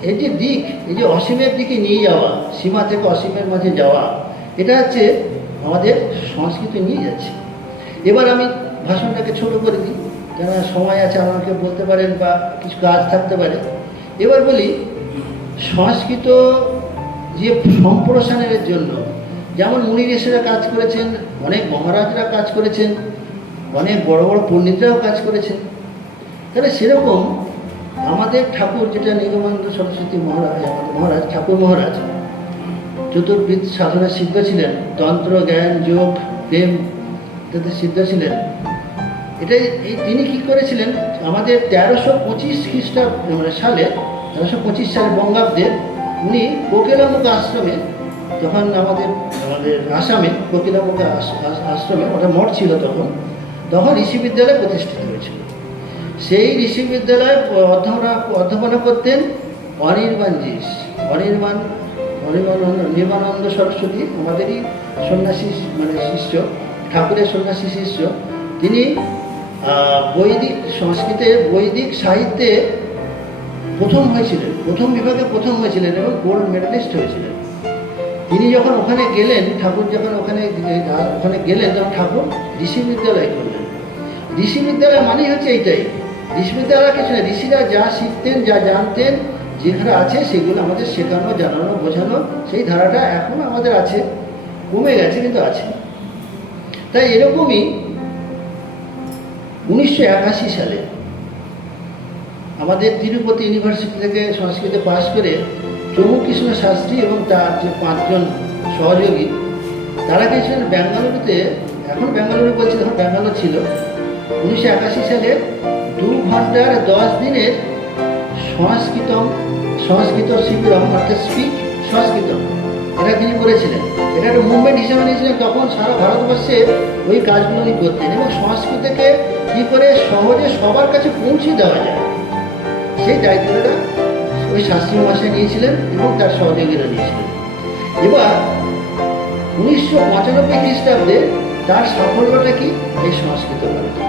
এই যে দিক, এই যে অসীমের দিকে নিয়ে যাওয়া, সীমা থেকে অসীমের মাঝে যাওয়া, এটা হচ্ছে আমাদের সংস্কৃত নিয়ে যাচ্ছে। এবার আমি ভাষণটাকে ছোট করে দিই, যারা সময় আছে আমাকে বলতে পারেন, বা কিছু কাজ থাকতে পারে। এবার বলি, সংস্কৃত যে সম্প্রসারণের জন্য যেমন মুনি ঋষিরা কাজ করেছেন, অনেক মহারাজরা কাজ করেছেন, অনেক বড় বড় পণ্ডিতরাও কাজ করেছেন, তাহলে সেরকম আমাদের ঠাকুর, যেটা নিগমানন্দ সরস্বতী মহারাজ, আমাদের মহারাজ, ঠাকুর মহারাজ চতুর্বিদ সাধনা সিদ্ধ ছিলেন, তন্ত্র, জ্ঞান, যোগ, প্রেম ইত্যাদি সিদ্ধ ছিলেন। এটাই তিনি কী করেছিলেন, আমাদের 1325 সালে 1325 সালে বঙ্গাব্দে উনি কোকিলামুখ আশ্রমে, তখন আমাদের আসামে কোকিলামুখ আশ্রমে, ওটা মঠ ছিল তখন ঋষি বিদ্যালয় প্রতিষ্ঠিত হয়েছিল। সেই ঋষি বিদ্যালয়ে অধ্যাপনা করতেন নির্মানন্দ সরস্বতী, আমাদেরই সন্ন্যাসী, মানে শিষ্য, ঠাকুরের সন্ন্যাসী শিষ্য। তিনি বৈদিক সংস্কৃতে, বৈদিক সাহিত্যে প্রথম বিভাগে প্রথম হয়েছিলেন, এবং গোল্ড মেডেলিস্ট হয়েছিলেন। তিনি যখন ওখানে গেলেন, ঠাকুর যখন ওখানে গেলেন, তখন ঠাকুর ঋষি বিদ্যালয় করলেন। ঋষি বিদ্যালয় মানেই হচ্ছে এইটাই। ঋষি বিদ্যালয় কিছু না, ঋষিরা যা শিখতেন, যা জানতেন, যেখানে আছে সেগুলো আমাদের শেখানো, জানানো, বোঝানো, সেই ধারাটা এখন আমাদের আছে, কমে গেছে কিন্তু আছে। তাই এরকমই 1981 সালে আমাদের তিরুপতি ইউনিভার্সিটি থেকে সংস্কৃত পাশ করে চমুকৃষ্ণ শাস্ত্রী এবং তার যে 5 জন সহযোগী, তারা গিয়েছিলেন বেঙ্গালুরুতে। এখন বেঙ্গালুরু বলছে, তখন ব্যাঙ্গালোর ছিল। 1981 সালে 2 ঘন্টার 10 দিনের সংস্কৃত শিবিরম, অর্থাৎ স্পিক সংস্কৃতম, এটা তিনি করেছিলেন। এটা একটা মুভমেন্ট হিসেবে নিয়েছিলেন। তখন সারা ভারতবর্ষে ওই কাজগুলো উনি করতেন এবং সংস্কৃতকে কী করে সহজে সবার কাছে পৌঁছে দেওয়া যায়, সেই দায়িত্বটা ওই শাস্ত্রী মহাশয় নিয়েছিলেন এবং তার সহযোগীরা নিয়েছিলেন। এবার 1995 খ্রিস্টাব্দে তার সাফল্যটা কি? এই সংস্কৃত ভারতী।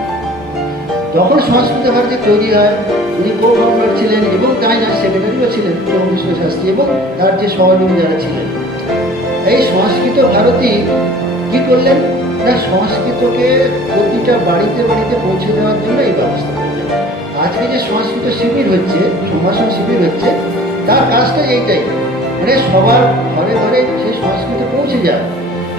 যখন সংস্কৃত ভারতী তৈরি হয়, উনি গভর্নর ছিলেন এবং তাই না সেক্রেটারিও ছিলেন চমুকৃষ্ণ শাস্ত্রী এবং তার যে সহযোগী যারা ছিলেন। এই সংস্কৃত ভারতী কি করলেন না, সংস্কৃতকে প্রতিটা বাড়িতে বাড়িতে পৌঁছে দেওয়ার জন্য এই ব্যবস্থা করলেন। আজকে যে সংস্কৃত শিবির হচ্ছে, সম্ভাষণ শিবির হচ্ছে, তার কাজটা এইটাই, মানে সবার ঘরে ঘরে সেই সংস্কৃত পৌঁছে যায়,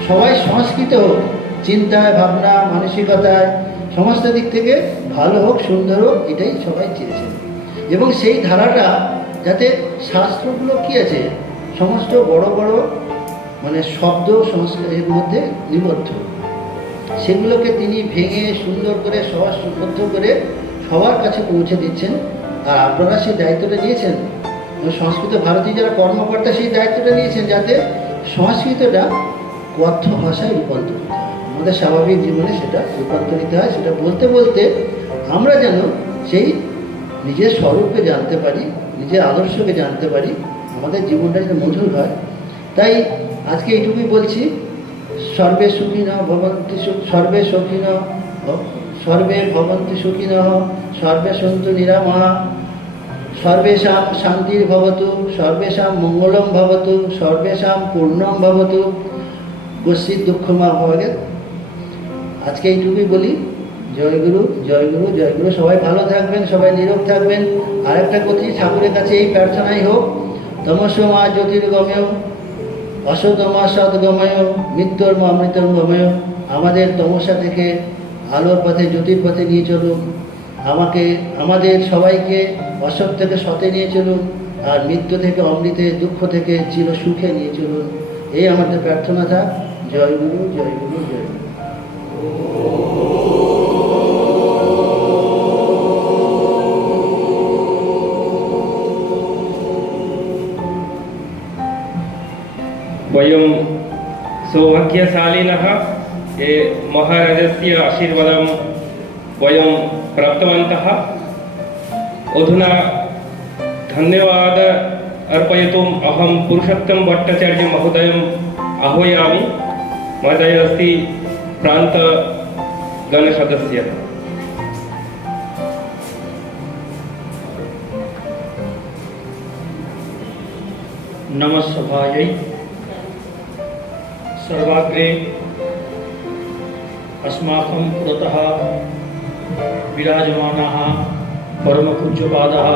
সবাই সংস্কৃত হোক, চিন্তায়, ভাবনা, মানসিকতায়, সমস্ত দিক থেকে ভালো হোক, সুন্দর হোক, এটাই সবাই চেয়েছেন। এবং সেই ধারাটা যাতে শাস্ত্রগুলো কী আছে, সমস্ত বড় বড় মানে শব্দ সংস্কৃতের মধ্যে নিবদ্ধ, সেগুলোকে তিনি ভেঙে সুন্দর করে সবার সুবদ্ধ করে সবার কাছে পৌঁছে দিচ্ছেন। আর আপনারা সেই দায়িত্বটা নিয়েছেন, সংস্কৃত ভারতী যারা কর্মকর্তা সেই দায়িত্বটা নিয়েছেন, যাতে সংস্কৃতটা কথ্য ভাষায় রূপান্তরিত হয়, আমাদের স্বাভাবিক জীবনে সেটা রূপান্তরিত হয়। সেটা বলতে বলতে আমরা যেন সেই নিজের স্বরূপকে জানতে পারি, নিজের আদর্শকে জানতে পারি, আমাদের জীবনটা যেন মধুর হয়। তাই আজকে এইটুকুই বলছি, সর্বে সুখিনঃ ভবন্তু, সর্বে সুখিনঃ, সর্বে ভবন্তু সুখিনঃ, সর্বে সন্তু নিরাময়া, সর্বেষাং শান্তির্ভবতু, সর্বেষাং মঙ্গলম ভবতু, সর্বেষাং পূর্ণম ভবতু, কশ্চিৎ দুঃখমা ভবেৎ। আজকে এইটুকুই বলি। জয় গুরু, জয় গুরু, জয় গুরু। সবাই ভালো থাকবেন, সবাই নীরব থাকবেন। আরেকটা কথা, ঠাকুরের কাছে এই প্রার্থনাই হোক, তমসমা জ্যোতির্গময়, অসতমা সদ্গময়, মৃত্যুর্মা অমৃতর্গময়। আমাদের তমসা থেকে আলোর পথে, জ্যোতির পথে নিয়ে চলুন। আমাদের সবাইকে অসৎ থেকে সতে নিয়ে চলুন, আর মৃত্যু থেকে অমৃতে, দুঃখ থেকে চির সুখে নিয়ে চলুন। এই আমাদের প্রার্থনা থাক। জয় গুরু, জয় গুরু, জয় গুরু। वयं सौभाग्यशालिनः, ये महाराजस्य आशीर्वादं वयं प्राप्तवन्तः। अधुना धन्यवाद अर्पयितुम् अहं पुरुषोत्तम भट्टाचार्य महोदयम् आह्वयामि। महोदय अस्ति प्रान्तगणसदस्यः। नमस्सभायै। सर्वाग्रे अस्माकं पुरतः विराजमानाः परमपूज्यपादाः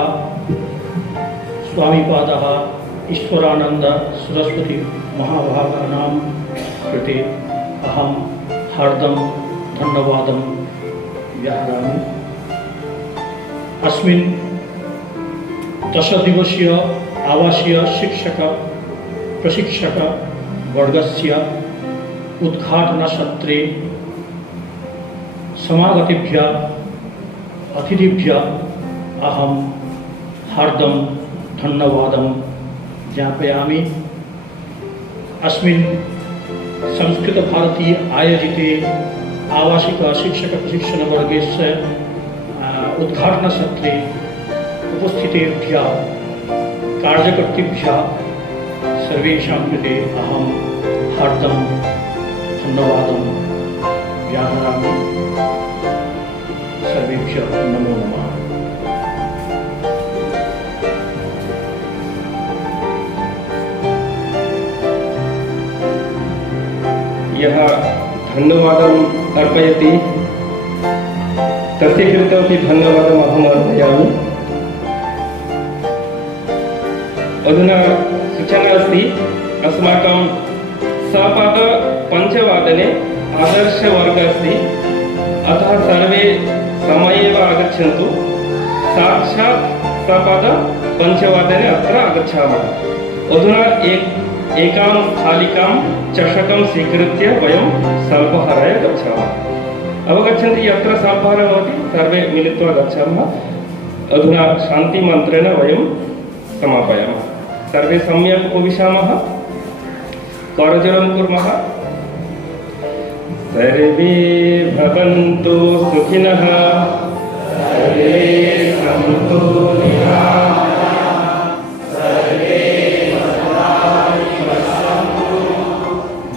स्वामीपादाः ईश्वरानन्द सरस्वती महाभागानां कृते अहं हार्दं धन्यवादं व्याहरामि। अस्मिन् 10 दिवसीय आवासीय शिक्षक प्रशिक्षक वर्गस्य उद्घाटनसत्रे समागतेभ्यः अतिथिभ्यः अहं हार्दं धन्यवादं ज्ञापयामि। अस्मिन् संस्कृतभारती आयोजिते आवासिक शिक्षक प्रशिक्षणवर्गस्य उद्घाटनसत्रे उपस्थितेभ्यः कार्यकर्तृभ्यः सर्वेषां कृते अहं हार्दं धन्यवादं व्याहरामि। सर्वेभ्यः नमो नमः। धन्यवादम् अर्पयति तस्य कृते अपि धन्यवादम् अहम् अर्पयामि। अधुना सूचना अस्ति अस्माकं सपाद 5 आदर्शवर्गः अस्ति, अतः सर्वे समयेव आगच्छन्तु। साक्षात् सपाद 5 अत्र आगच्छामः। अधुना एकां स्थालिकां चषकं स्वीकृत्य वयं स्वल्पाहाराय गच्छामः। अवगच्छन्ति यत्र स्वल्पाहारः भवति सर्वे मिलित्वा गच्छामः। अधुना शान्तिमन्त्रेण वयं समापयामः। सर्वे सम्यक् उपविशामः, करजोड़ं कुर्मः। सर्वे भवन्तु सुखिनः, सर्वे सन्तु निरामयाः, सर्वे भद्राणि पश्यन्तु,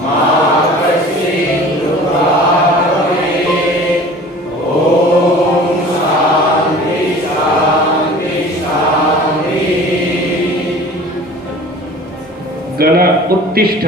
मा कश्चित् दुःखात् भवेत्। ॐ शान्ति शान्ति शान्तिः। गण उत्तिष्ठ।